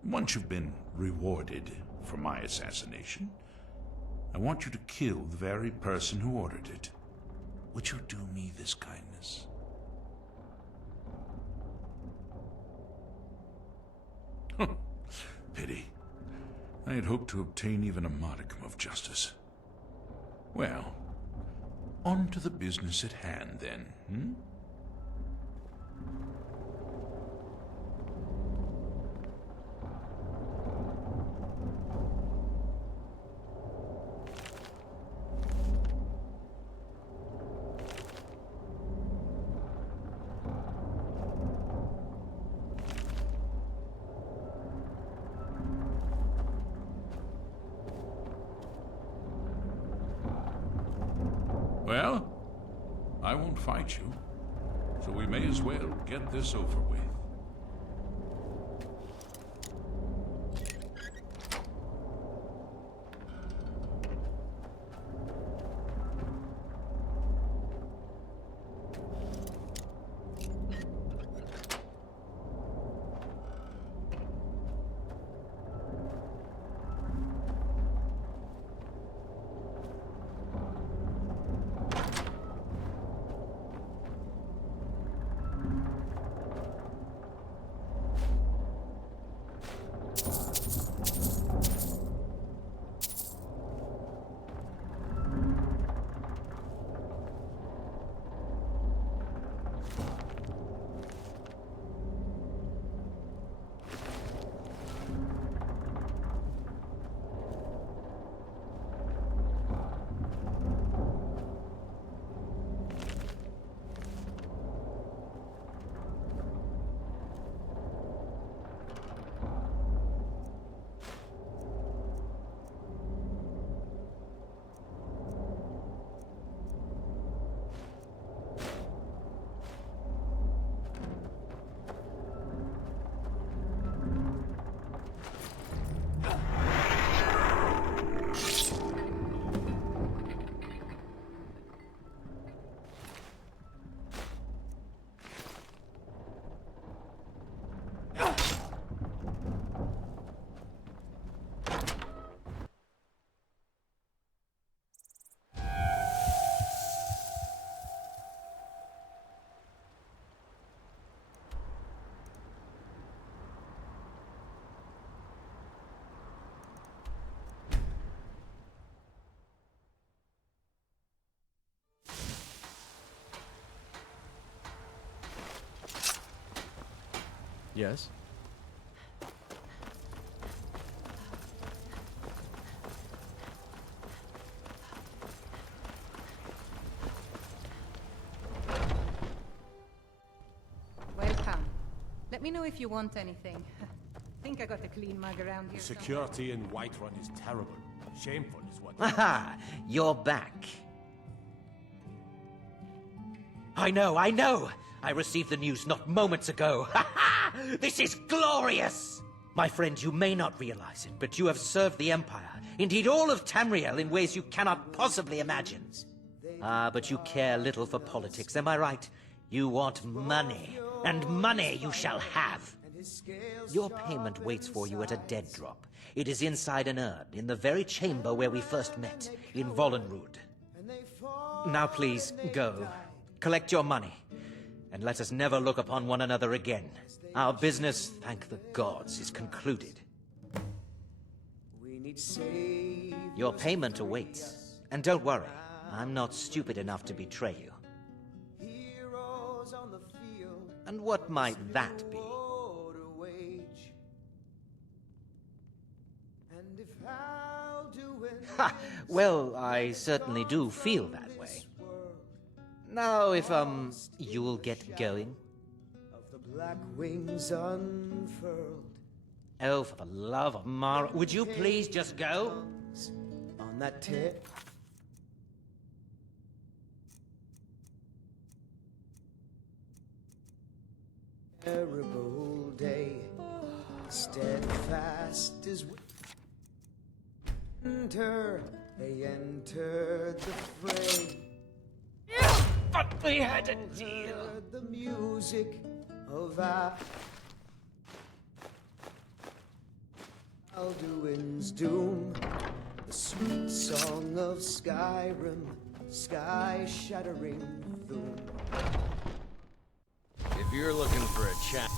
Once you've been rewarded for my assassination, I want you to kill the very person who ordered it. Would you do me this kindness? Pity. I had hoped to obtain even a modicum of justice. Well, on to the business at hand, then, Well, I won't fight you, so we may as well get this over with. Yes? Welcome. Let me know if you want anything. Think I got a clean mug around here. The security in Whiterun is terrible. Shameful is what. Aha! You're back. I know! I received the news not moments ago. Ha ha! This is glorious! My friend, you may not realize it, but you have served the Empire, indeed all of Tamriel, in ways you cannot possibly imagine. Ah, but you care little for politics, am I right? You want money, and money you shall have. Your payment waits for you at a dead drop. It is inside an urn, in the very chamber where we first met, in Vollenrud. Now please, go. Collect your money, and let us never look upon one another again. Our business, thank the gods, is concluded. Your payment awaits, and don't worry, I'm not stupid enough to betray you. And what might that be? Ha! Well, I certainly do feel that way. Now, if, you'll get going? Black wings unfurled. Oh, for the love of Mara, would you please just go? On that tip. Terrible day, steadfast as winter, they entered the fray. But we had a deal. The music of Alduin's doom, the sweet song of Skyrim, sky-shattering doom. If you're looking for a chat...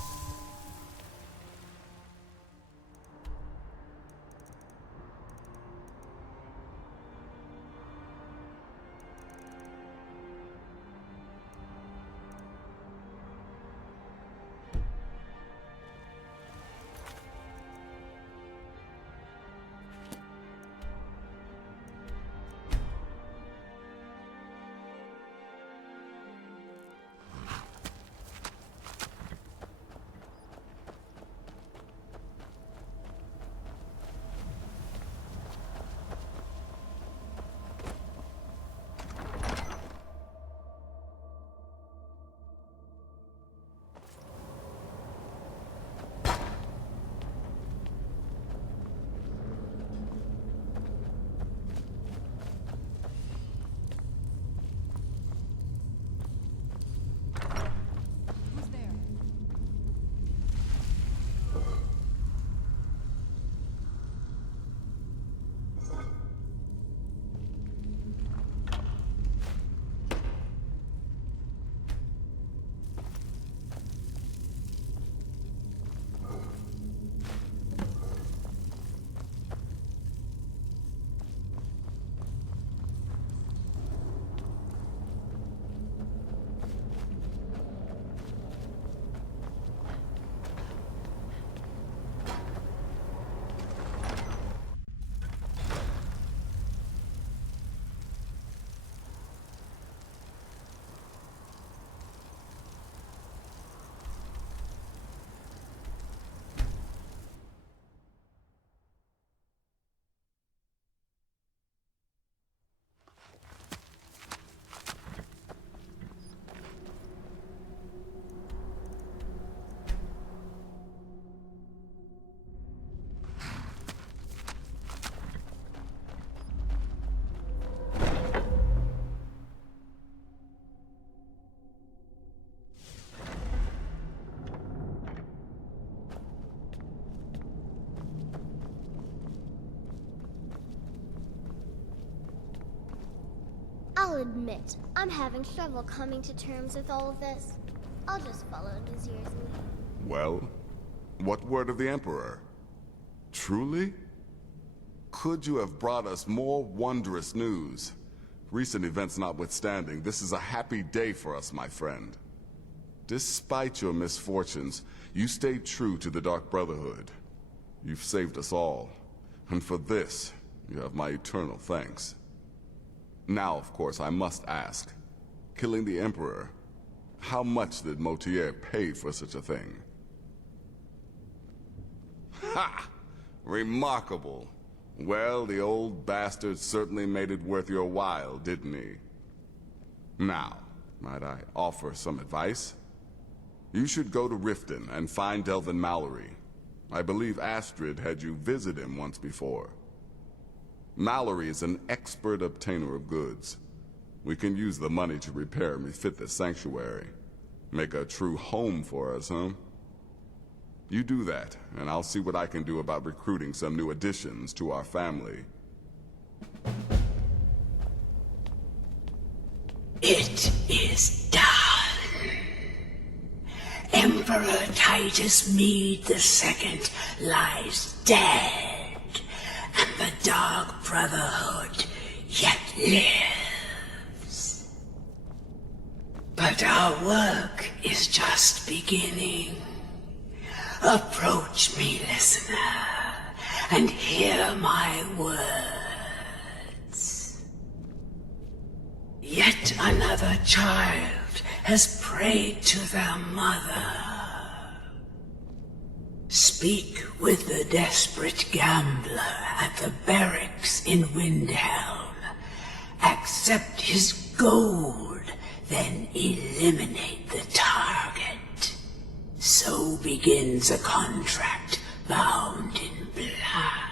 I'll admit, I'm having trouble coming to terms with all of this. I'll just follow Nazir's lead. Well, what word of the Emperor? Truly? Could you have brought us more wondrous news? Recent events notwithstanding, this is a happy day for us, my friend. Despite your misfortunes, you stayed true to the Dark Brotherhood. You've saved us all, and for this, you have my eternal thanks. Now, of course, I must ask, killing the Emperor, how much did Motier pay for such a thing? Ha! Remarkable. Well, the old bastard certainly made it worth your while, didn't he? Now, might I offer some advice? You should go to Riften and find Delvin Mallory. I believe Astrid had you visit him once before. Mallory is an expert obtainer of goods. We can use the money to repair and refit the sanctuary. Make a true home for us, huh? You do that, and I'll see what I can do about recruiting some new additions to our family. It is done. Emperor Titus Mede II lies dead, and the Dark Brotherhood yet lives. But our work is just beginning. Approach me, listener, and hear my words. Yet another child has prayed to their mother. Speak with the desperate gambler at the barracks in Windhelm. Accept his gold, then eliminate the target. So begins a contract bound in blood.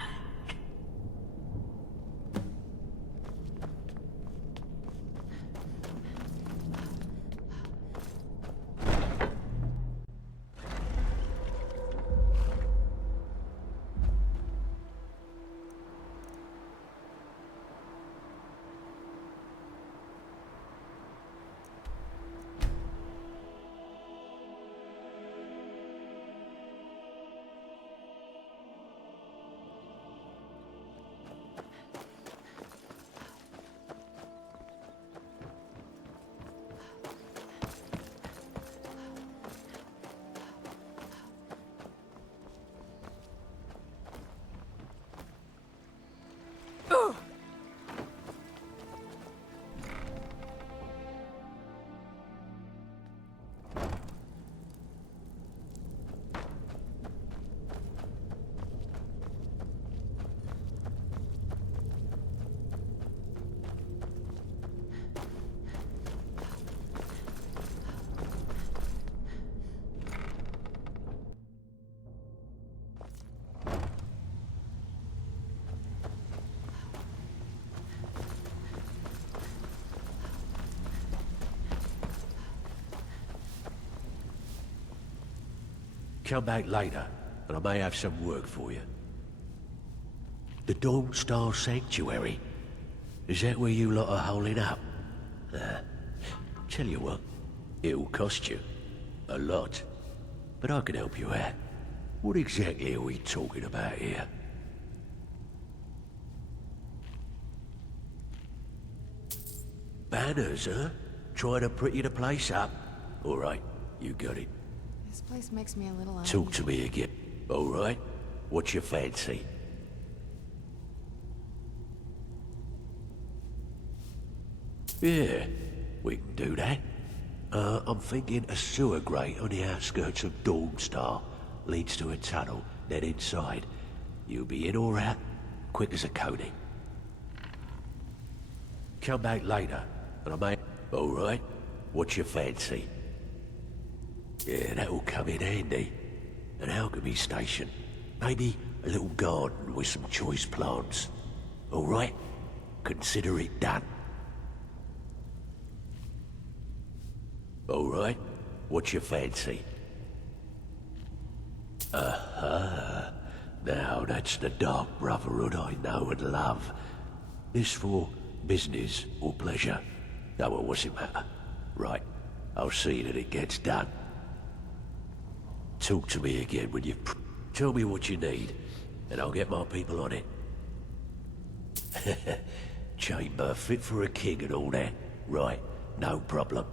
Come back later, and I may have some work for you. The Dawn Star Sanctuary? Is that where you lot are holding up? Tell you what, it'll cost you. A lot. But I can help you out. What exactly are we talking about here? Banners, huh? Trying to pretty the place up? All right, you got it. This place makes me a little Talk to me again. All right? What's your fancy? Yeah, we can do that. I'm thinking a sewer grate on the outskirts of Dawnstar leads to a tunnel, then inside. You'll be in all out, quick as a coney. Come back later, and I may... All right? What's your fancy? Yeah, that'll come in handy. An alchemy station. Maybe a little garden with some choice plants. All right? Consider it done. All right? What's your fancy? Aha. Now that's the Dark Brotherhood I know and love. This for business or pleasure? No, well, what's it matter? Right. I'll see that it gets done. Talk to me again when you've... Tell me what you need, and I'll get my people on it. Chamber fit for a king and all that. Right, no problem.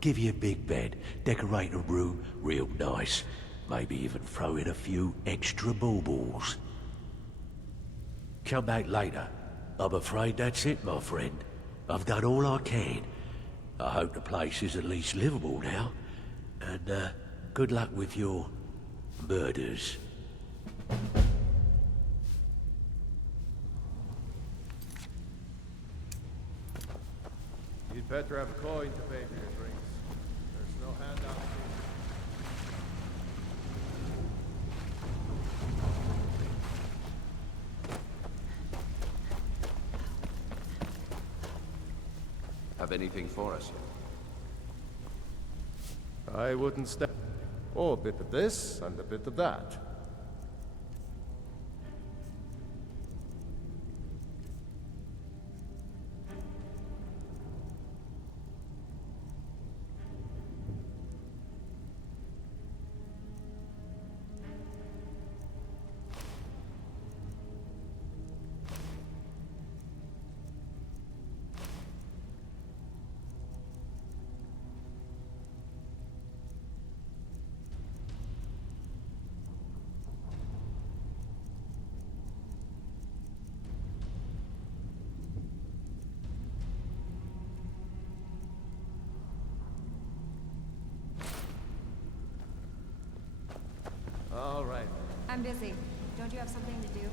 Give you a big bed, decorate a room real nice. Maybe even throw in a few extra baubles. Come back later. I'm afraid that's it, my friend. I've done all I can. I hope the place is at least livable now. And, good luck with your murders. You'd better have a coin to pay for your drinks. There's no handout here. Have anything for us? I wouldn't step. Oh, a bit of this and a bit of that. All right. I'm busy. Don't you have something to do?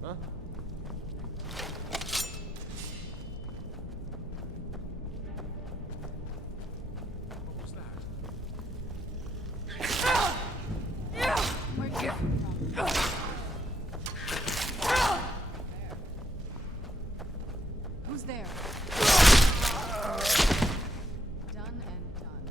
Huh? What was that? Who's there? Done and done.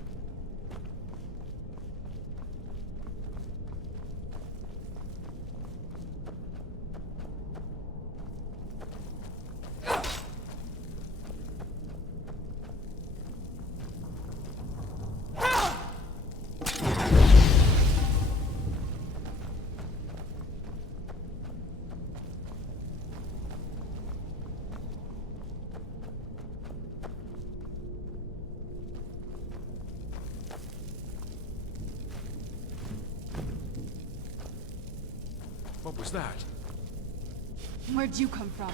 What was that? Where'd you come from?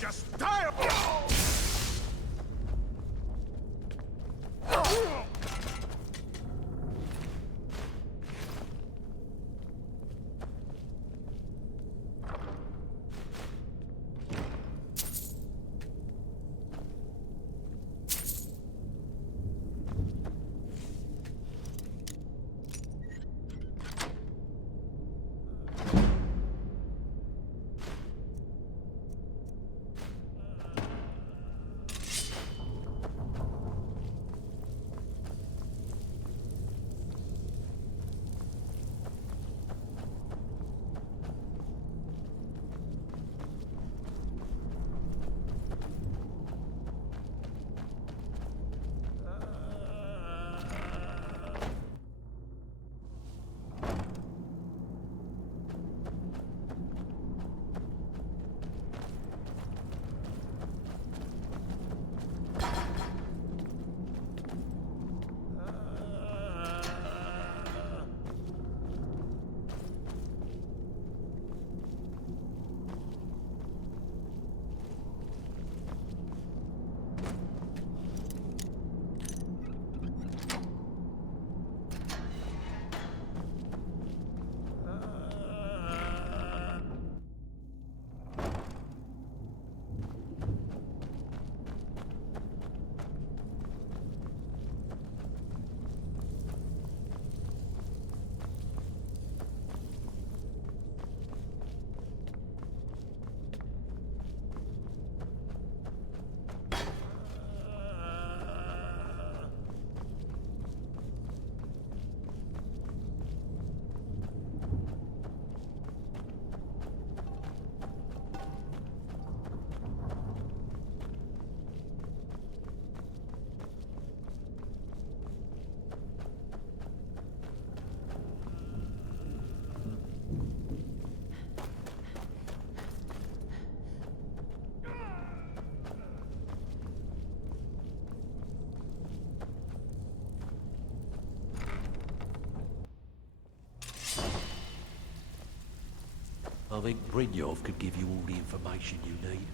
Just die! I think Brynjolf could give you all the information you need.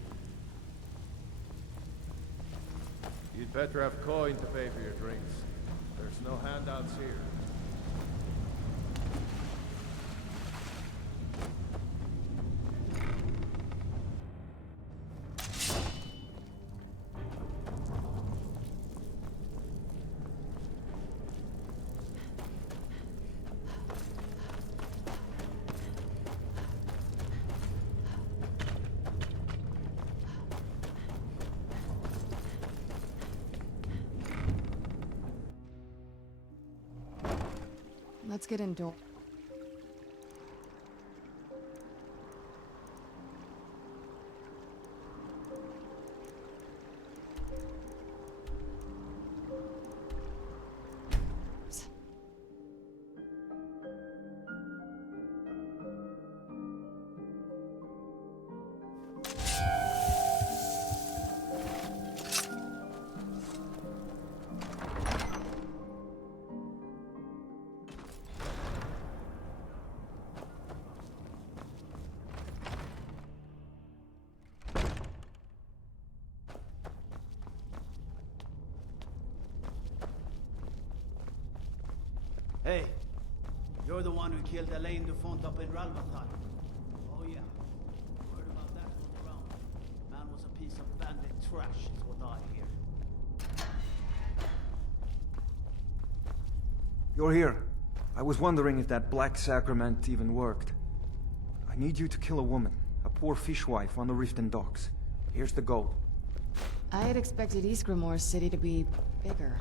You'd better have coin to pay for your drinks. There's no handouts here. Let's get indoors. Hey, you're the one who killed Elaine Dufont up in Ralvathal. Oh yeah, heard about that on the ground. Man was a piece of bandit trash, is what I hear. You're here. I was wondering if that black sacrament even worked. I need you to kill a woman, a poor fishwife on the Riften docks. Here's the gold. I had expected East Grimoire City to be bigger.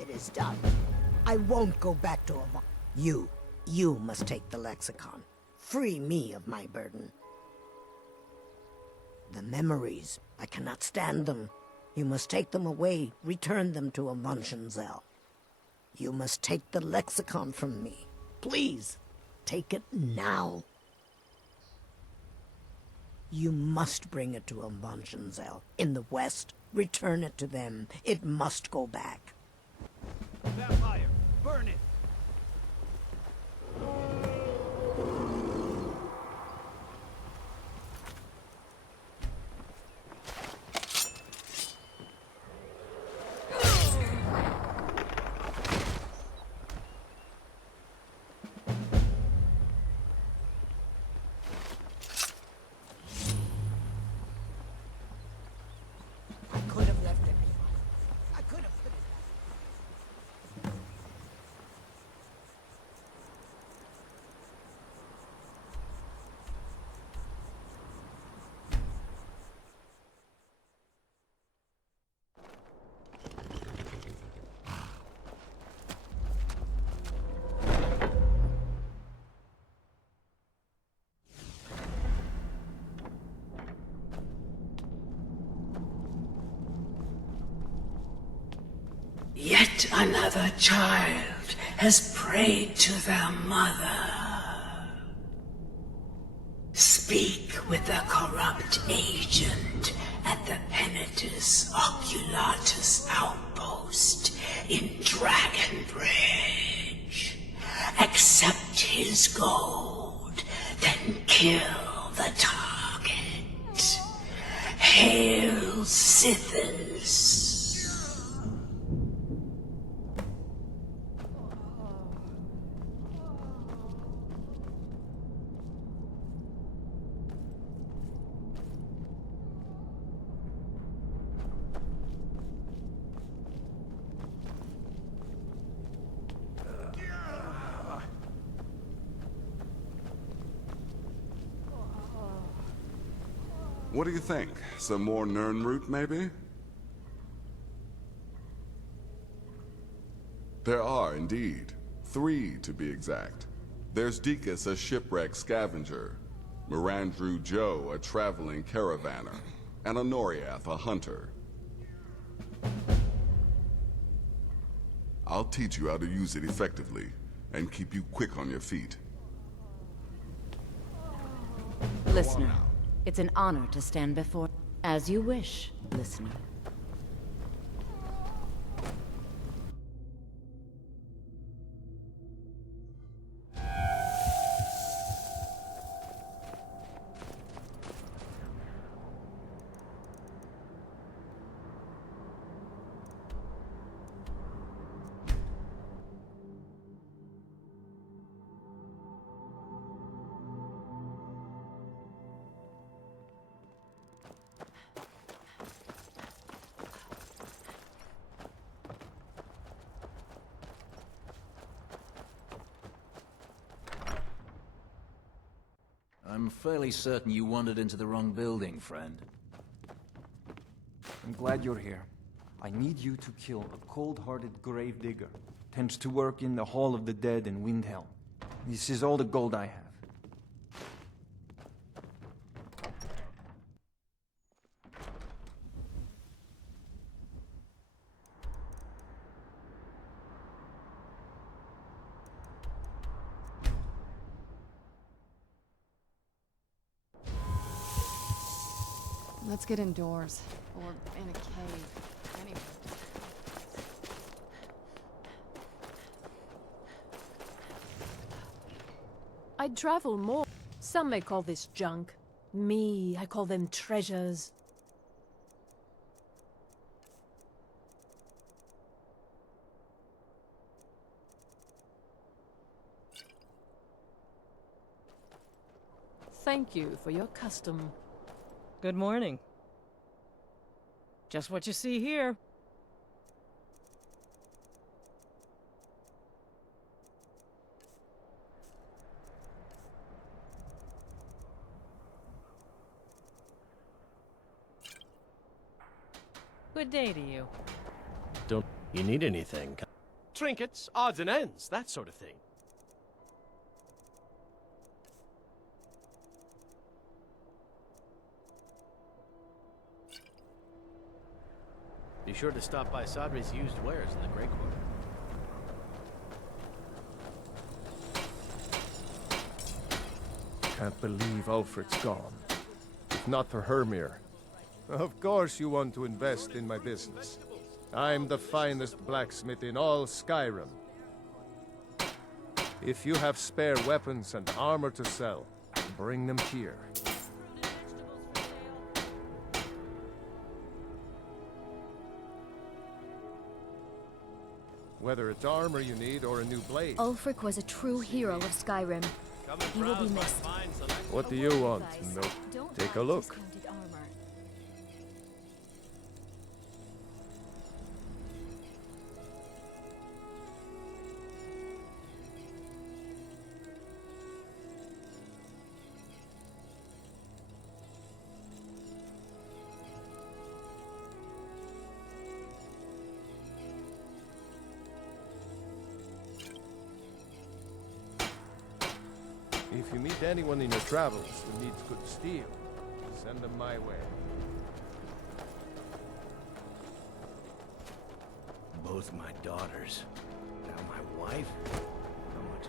It is done. I won't go back to Avant. You must take the lexicon. Free me of my burden. The memories, I cannot stand them. You must take them away, return them to Avanshenzell. You must take the lexicon from me. Please, take it now. You must bring it to Avanshenzell. In the west, return it to them. It must go back. Vampire, burn it! I could have left it. I could have put it. Yet another child has prayed to their mother. Speak with the corrupt agent at the Penitus Oculatus outpost in Dragonbridge. Accept his gold, then kill the target. Hail Sithers! What do you think? Some more Nirnroot, maybe? There are, indeed. 3, to be exact. There's Deacus, a shipwreck scavenger, Mirandru Joe, a traveling caravaner, and Honoriath, a hunter. I'll teach you how to use it effectively, and keep you quick on your feet. Listener, it's an honor to stand before... As you wish, listener. I'm fairly certain you wandered into the wrong building, friend. I'm glad you're here. I need you to kill a cold-hearted gravedigger. Tends to work in the Hall of the Dead in Windhelm. This is all the gold I have. Let's get indoors. Or in a cave. Anywhere. I'd travel more. Some may call this junk. Me, I call them treasures. Thank you for your custom. Good morning. Just what you see here. Good day to you. Don't you need anything? Trinkets, odds and ends, that sort of thing. Be sure to stop by Sadri's used wares in the Grey Quarter. Can't believe Alfred's gone. If not for Hermir. Of course you want to invest in my business. I'm the finest blacksmith in all Skyrim. If you have spare weapons and armor to sell, bring them here. Whether it's armor you need or a new blade. Ulfric was a true hero of Skyrim. He will be missed. What do you want? Nope. Take a look. If you meet anyone in your travels who needs good steel, send them my way. Both my daughters. Now my wife? How much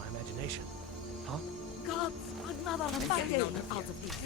my imagination. Huh? Gods, another getting out out of this.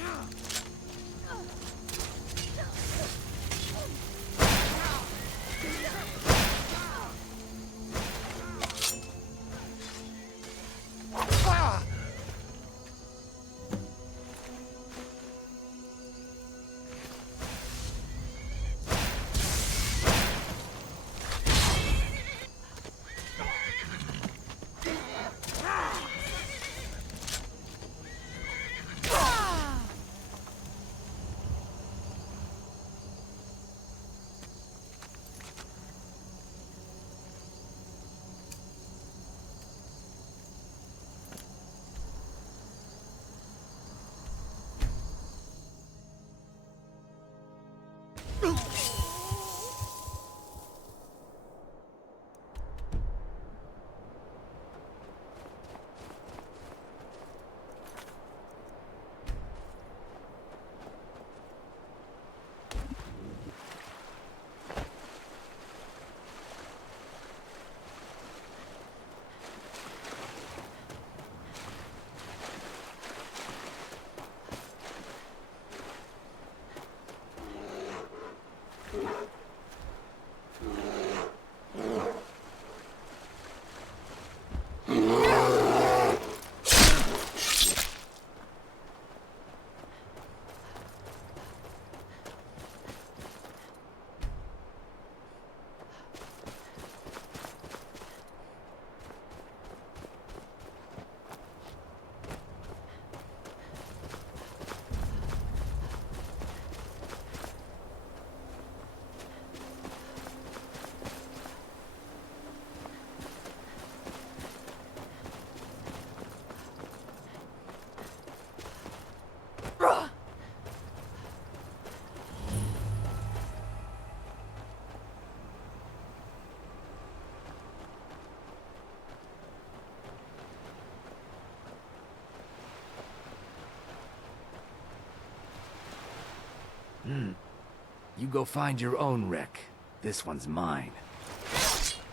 You go find your own wreck. This one's mine.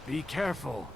Be careful.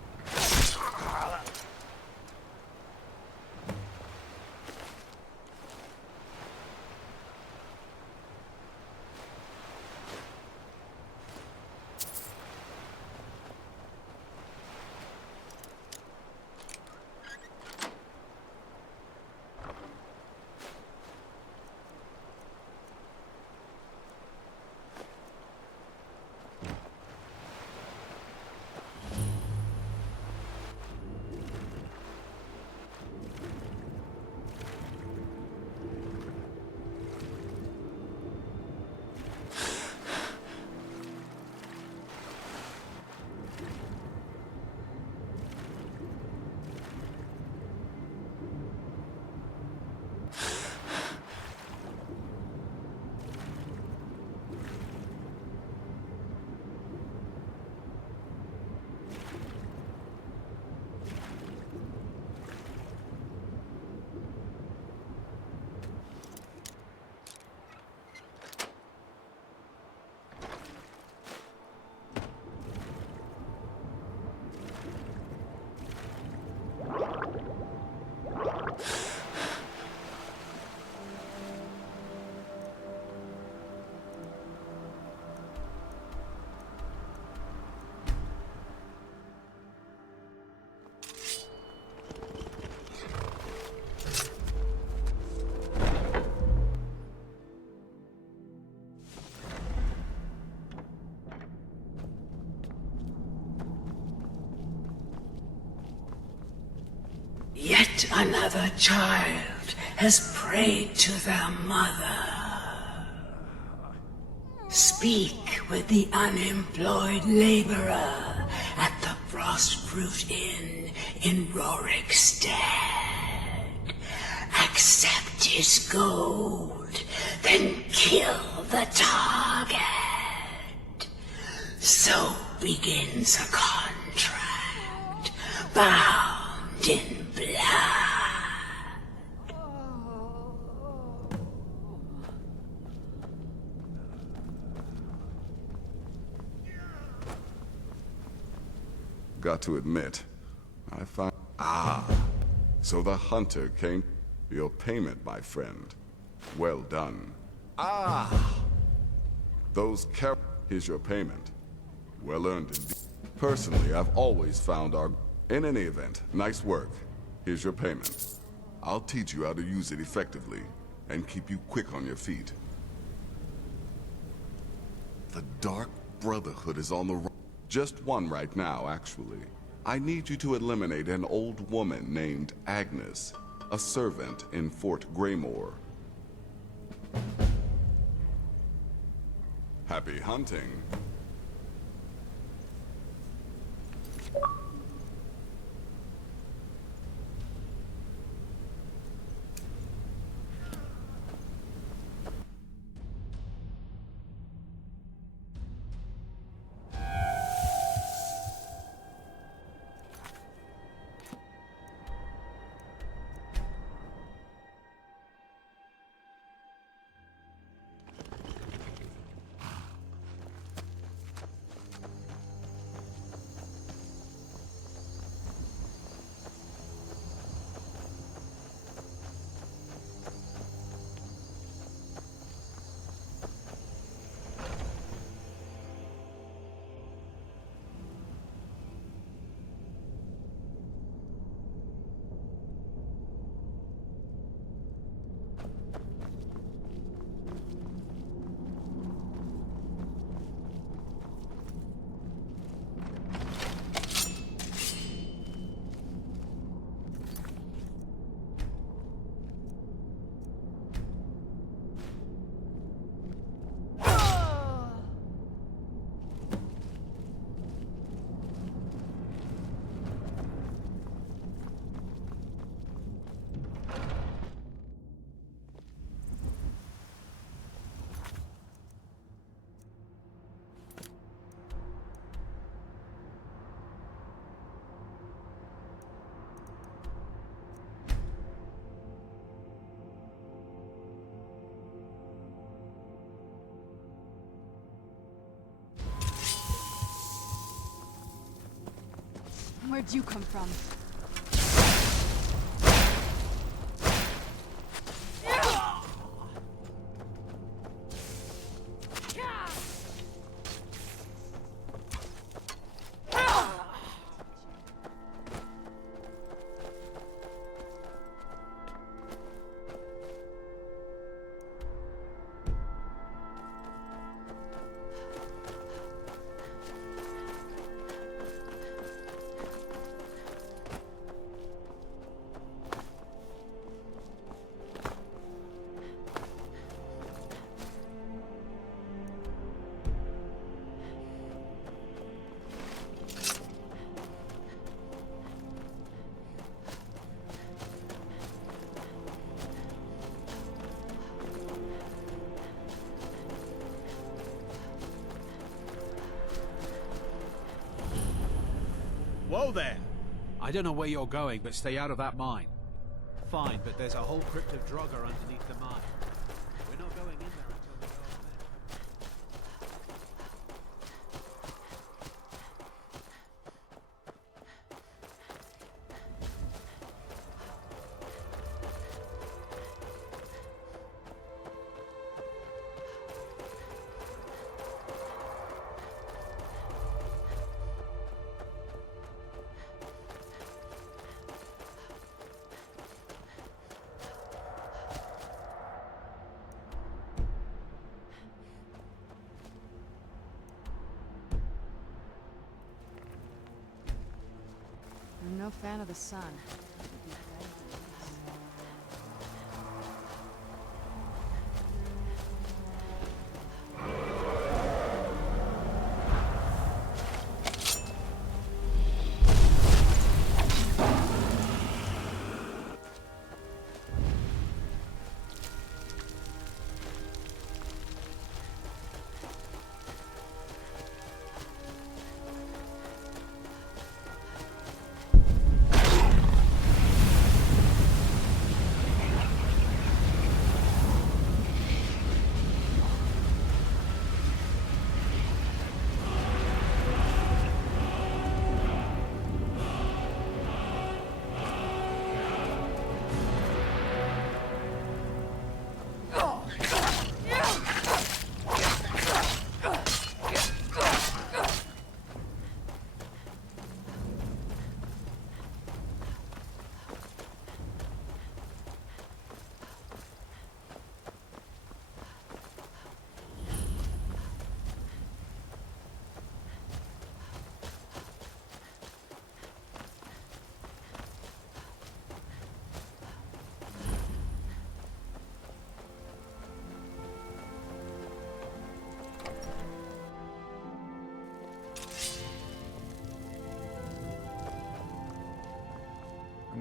Yet another child has prayed to their mother. Speak with the unemployed laborer at the Frostfruit Inn in Rorikstead. Accept his gold, then kill the target. So begins a contract, bound in blood. Got to admit, I find... So the hunter came. Your payment, my friend. Well done. Ah! Here's your payment. Well earned indeed. Personally, I've always found our... In any event, nice work. Here's your payment. I'll teach you how to use it effectively, and keep you quick on your feet. The Dark Brotherhood is on the run. Just one right now, actually. I need you to eliminate an old woman named Agnes, a servant in Fort Greymore. Happy hunting. Where'd you come from? Whoa there! I don't know where you're going, but stay out of that mine. Fine, but there's a whole crypt of Draugr underneath the mine. We're not going in there until we go there. I'm no fan of the sun.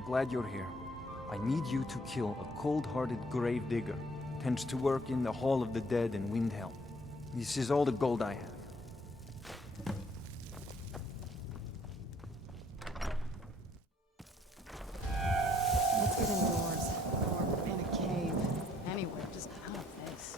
glad you're here. I need you to kill a cold-hearted grave digger. Tends to work in the Hall of the Dead in Windhelm. This is all the gold I have. Let's get indoors. Or in a cave. Anywhere, just out of this.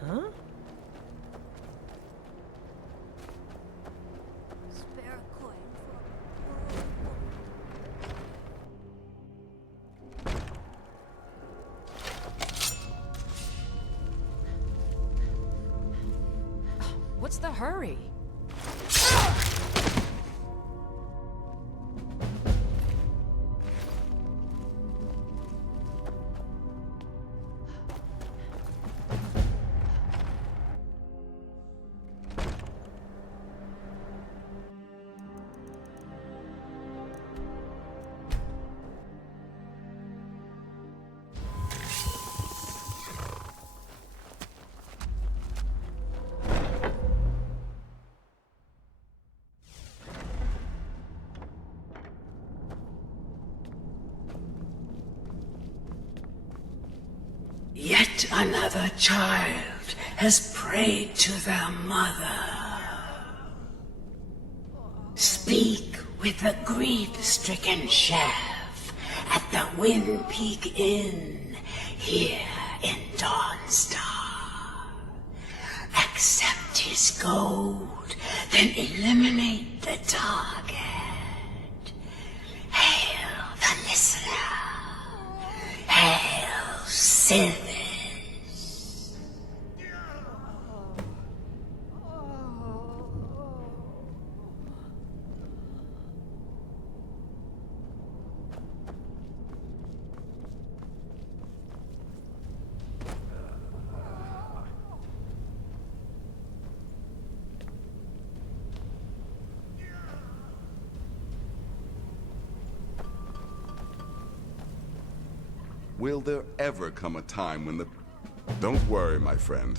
Huh? Spare a coin What's the hurry? Yet another child has prayed to their mother. Speak with the grief-stricken chef at the Wind Peak Inn here in Dawnstar. Accept his gold, then eliminate the target. Hail the listener. Hail Sylvan. Will there ever come a time when the... Don't worry, my friend.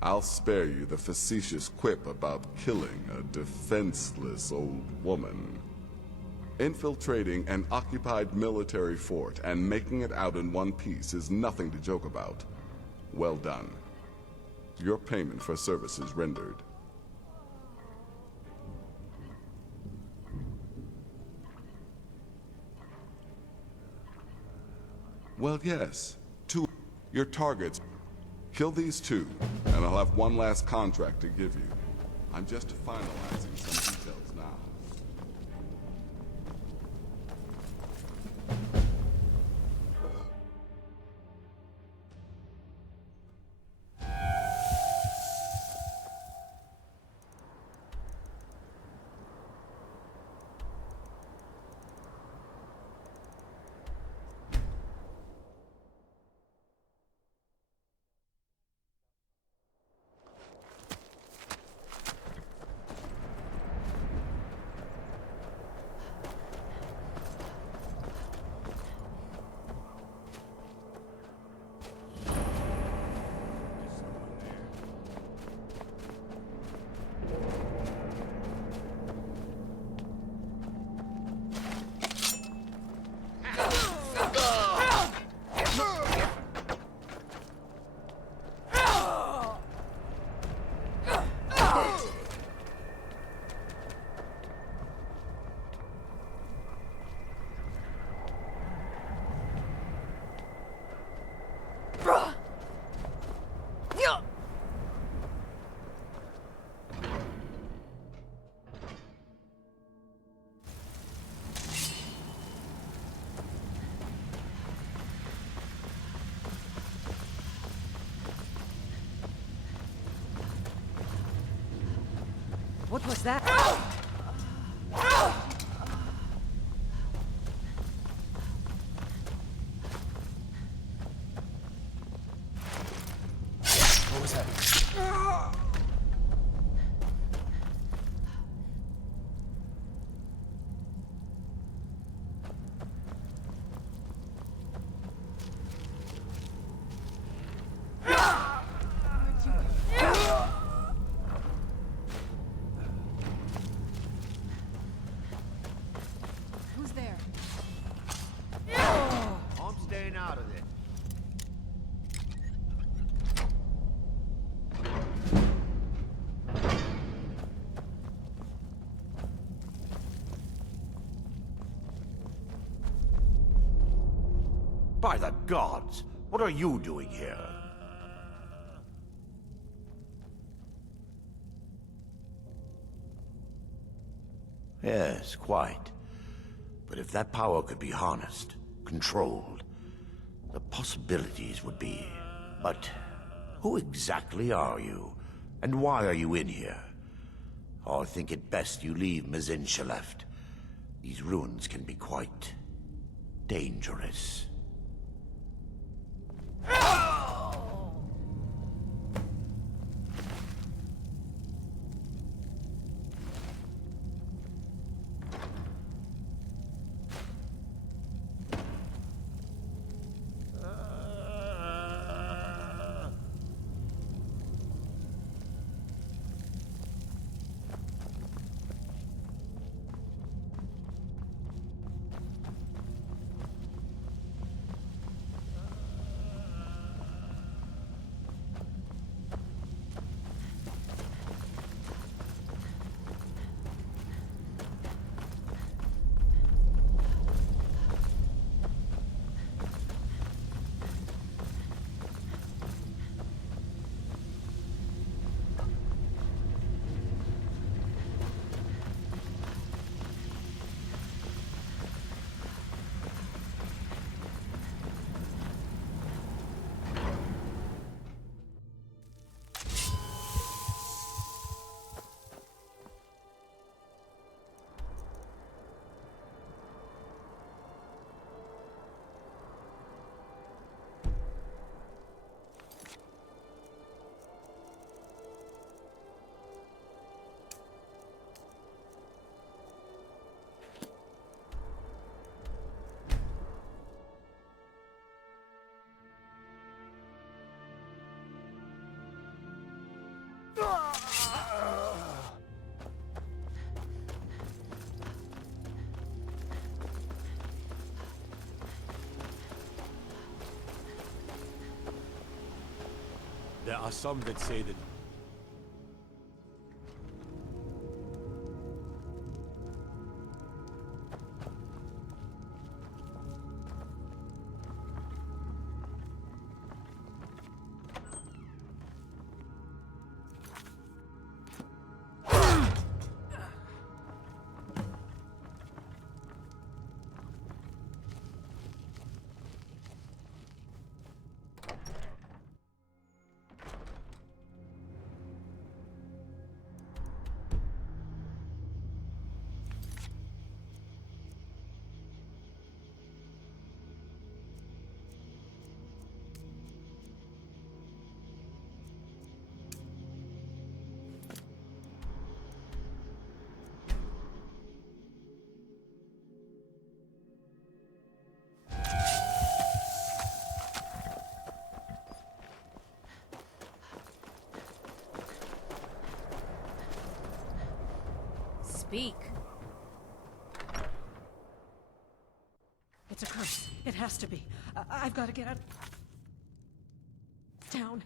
I'll spare you the facetious quip about killing a defenseless old woman. Infiltrating an occupied military fort and making it out in one piece is nothing to joke about. Well done. Your payment for services rendered. Well, yes. Two. Your targets. Kill these two, and I'll have one last contract to give you. I'm just finalizing some details now. What was that? What was that? Who's there? I'm staying out of it. By the gods, what are you doing here? Yes, quite. But if that power could be harnessed, controlled, the possibilities would be... But who exactly are you? And why are you in here? I think it best you leave Mazinsha left. These ruins can be quite... dangerous. There are some that say that Speak. It's a curse. It has to be. I've got to get out. Down.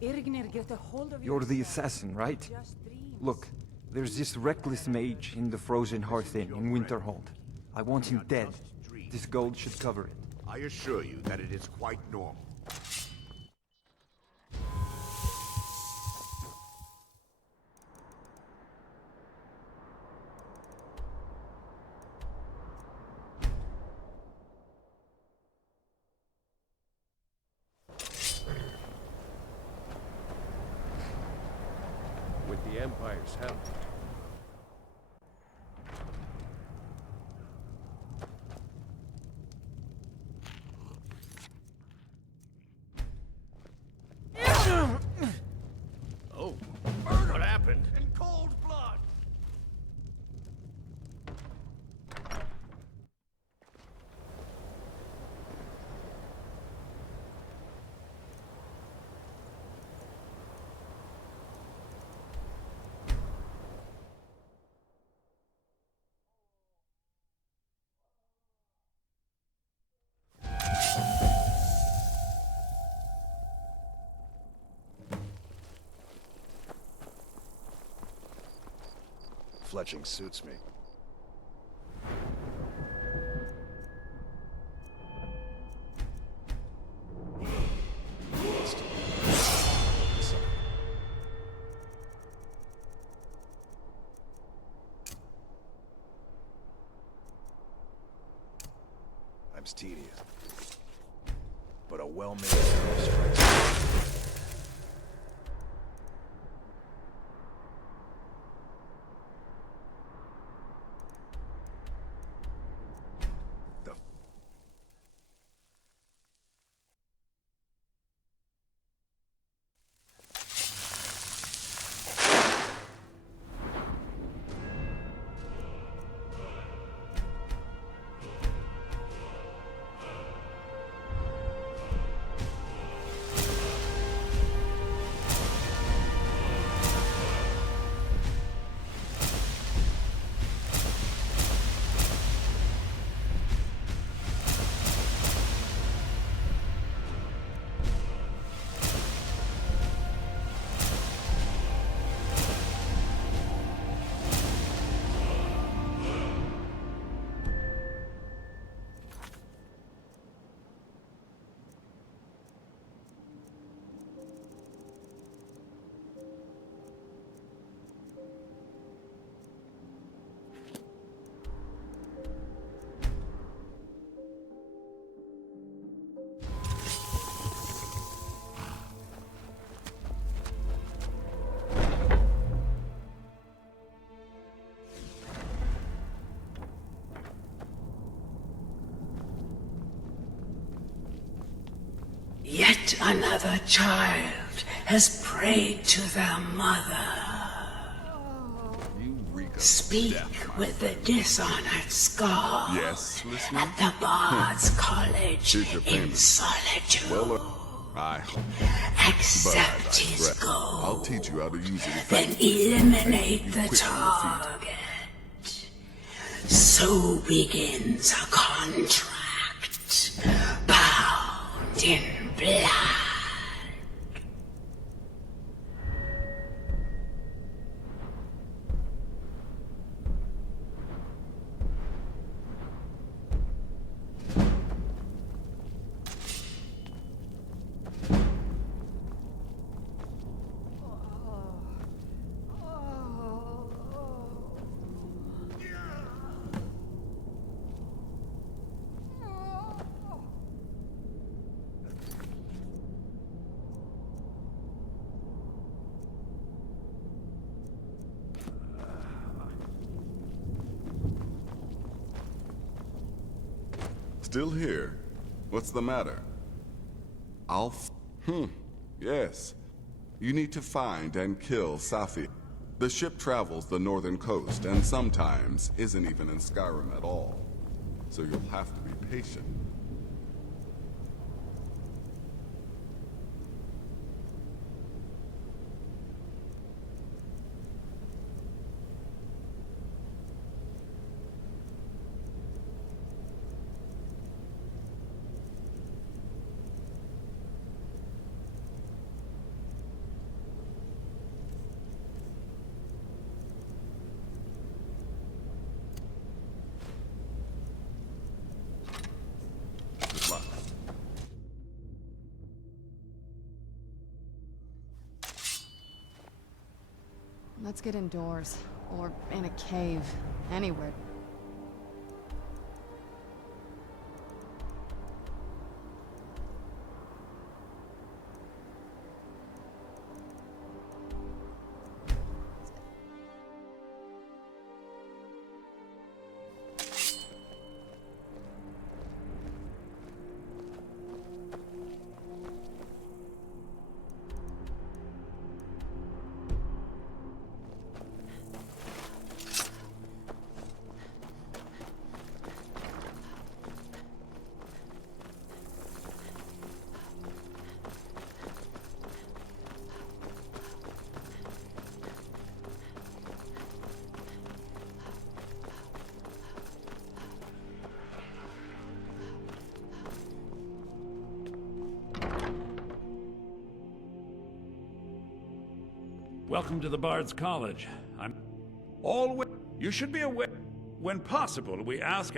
Get a hold of You're the assassin, right? Look, there's this reckless mage in the Frozen Hearth Inn in Winterhold. I want him dead. This gold should cover it. I assure you that it is quite normal. with the Empire requires help. Oh, what happened? In cold blood! Fletching suits me. Time's tedious, but a well-made arrow strikes. Yet another child has prayed to their mother. Speak with the dishonored Scar Yes, listener? at the Bard's College Here's your in payment. solitude. Well, Accept his gold, I'll teach you how to use it then effectively. eliminate And the quick on your feet. target. So begins a contract bound in blood. Still here? What's the matter? Yes. You need to find and kill Safi. The ship travels the northern coast and sometimes isn't even in Skyrim at all. So you'll have to be patient. Good luck. Let's get indoors. Or in a cave. Anywhere. Welcome to the Bard's College. You should be aware. When possible, we ask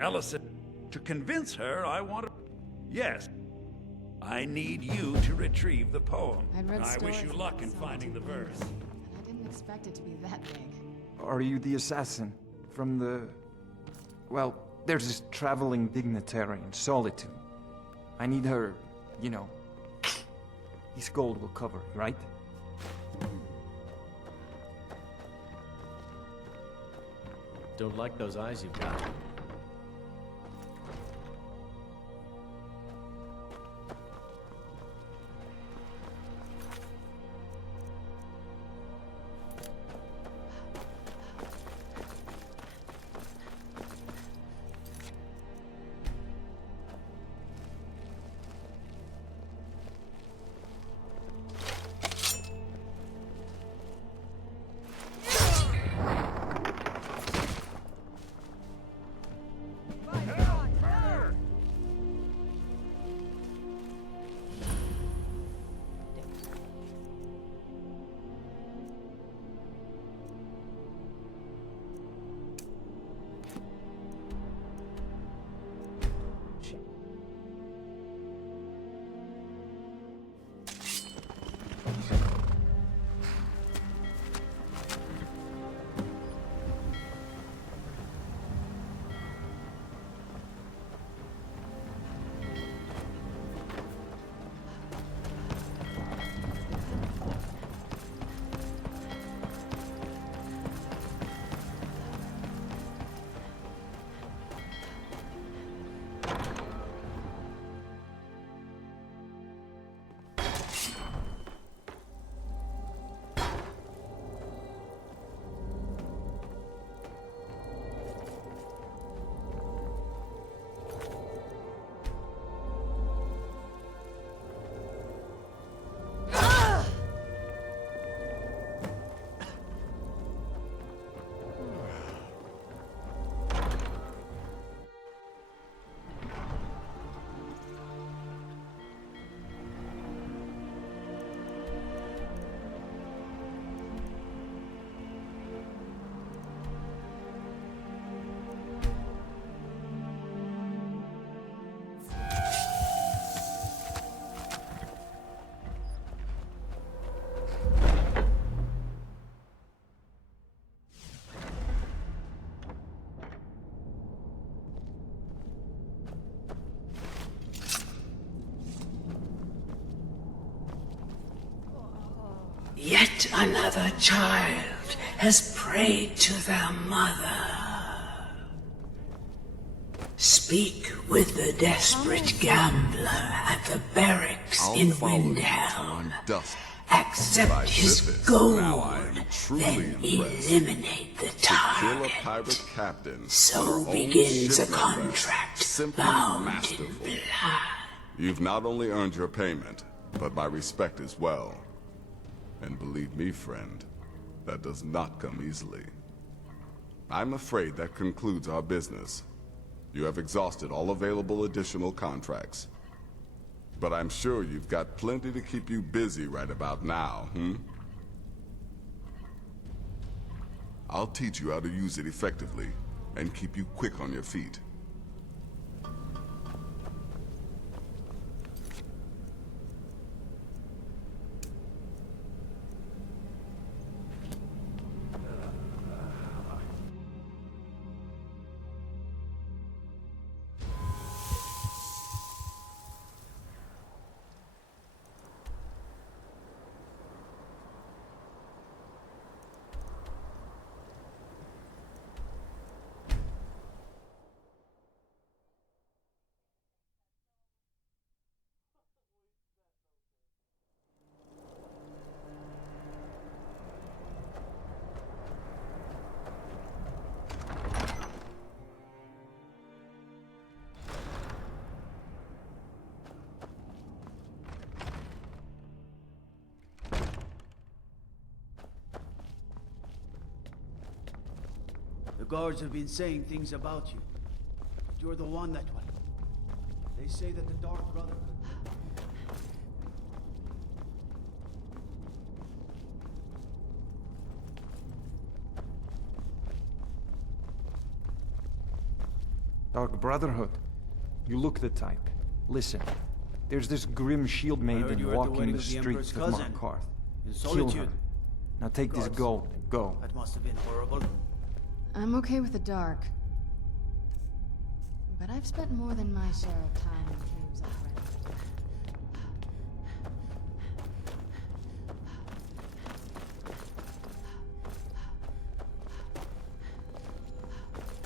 Ellison to convince her I want to... Yes. I need you to retrieve the poem. I wish you luck in finding the verse. I didn't expect it to be that big. Are you the assassin from the... Well, there's this traveling dignitary in Solitude. I need her, you know. This gold will cover it, right? Don't like those eyes you've got. Yet another child has prayed to their mother. Speak with the desperate gambler at the barracks in Windhelm. Accept his gold, then eliminate the target. So begins a contract bound in blood. You've not only earned your payment, but my respect as well. And believe me, friend, that does not come easily. I'm afraid that concludes our business. You have exhausted all available additional contracts. But I'm sure you've got plenty to keep you busy right about now, I'll teach you how to use it effectively, and keep you quick on your feet. The guards have been saying things about you. But you're the one that one. They say that the Dark Brotherhood... Dark Brotherhood. You look the type. Listen, there's this grim shield maiden you were at the walking wedding the of the streets Emperor's of cousin. Markarth. In Kill Solitude. her. Now take this Gods. gold and go. That must have been horrible. I'm okay with the dark. But I've spent more than my share of time in caves already.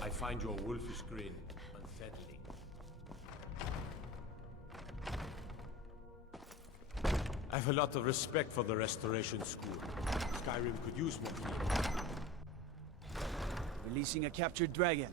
I find your wolfish grin unsettling. I've a lot of respect for the Restoration School. Skyrim could use more people. Releasing a captured dragon.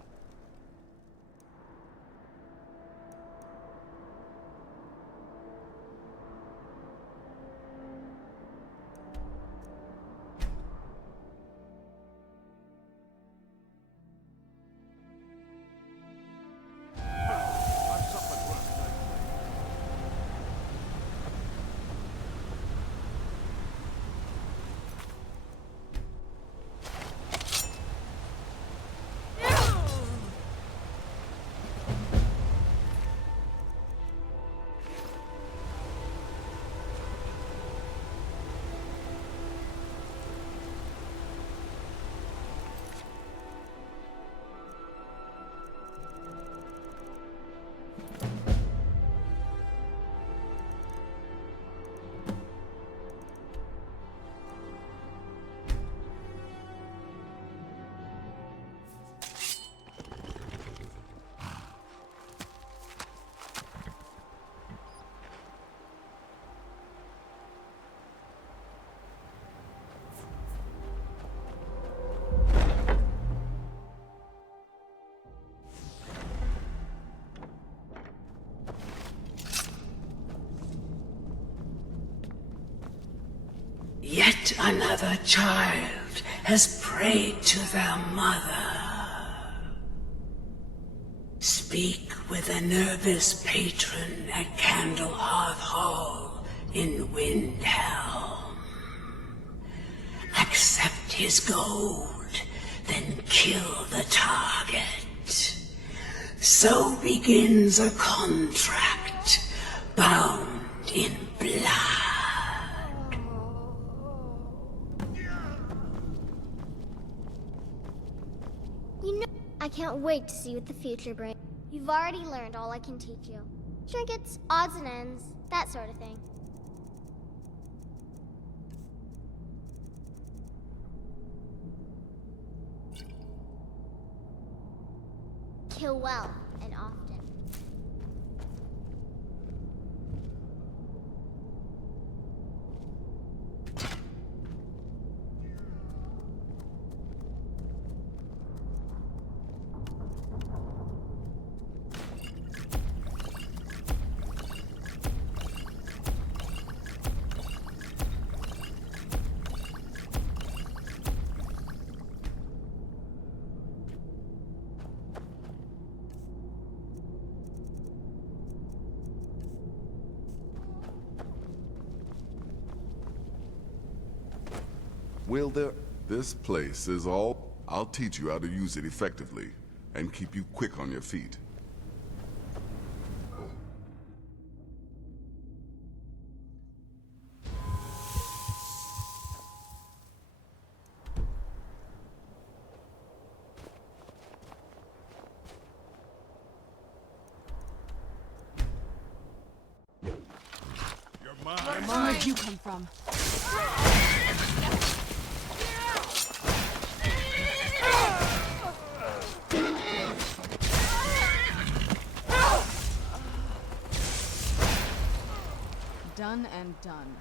Yet another child has prayed to their mother. Speak with the Nervous patron at Candlehearth Hall in Windhelm. Accept his gold, then kill the target. So begins a contract bound in blood. You know, I can't wait to see what the future brings. You've already learned all I can teach you. Trinkets, odds and ends, that sort of thing. Kill well and often. Will there... This place is all... I'll teach you how to use it effectively, and keep you quick on your feet. Where'd you come from? Done and done.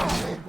Ugh.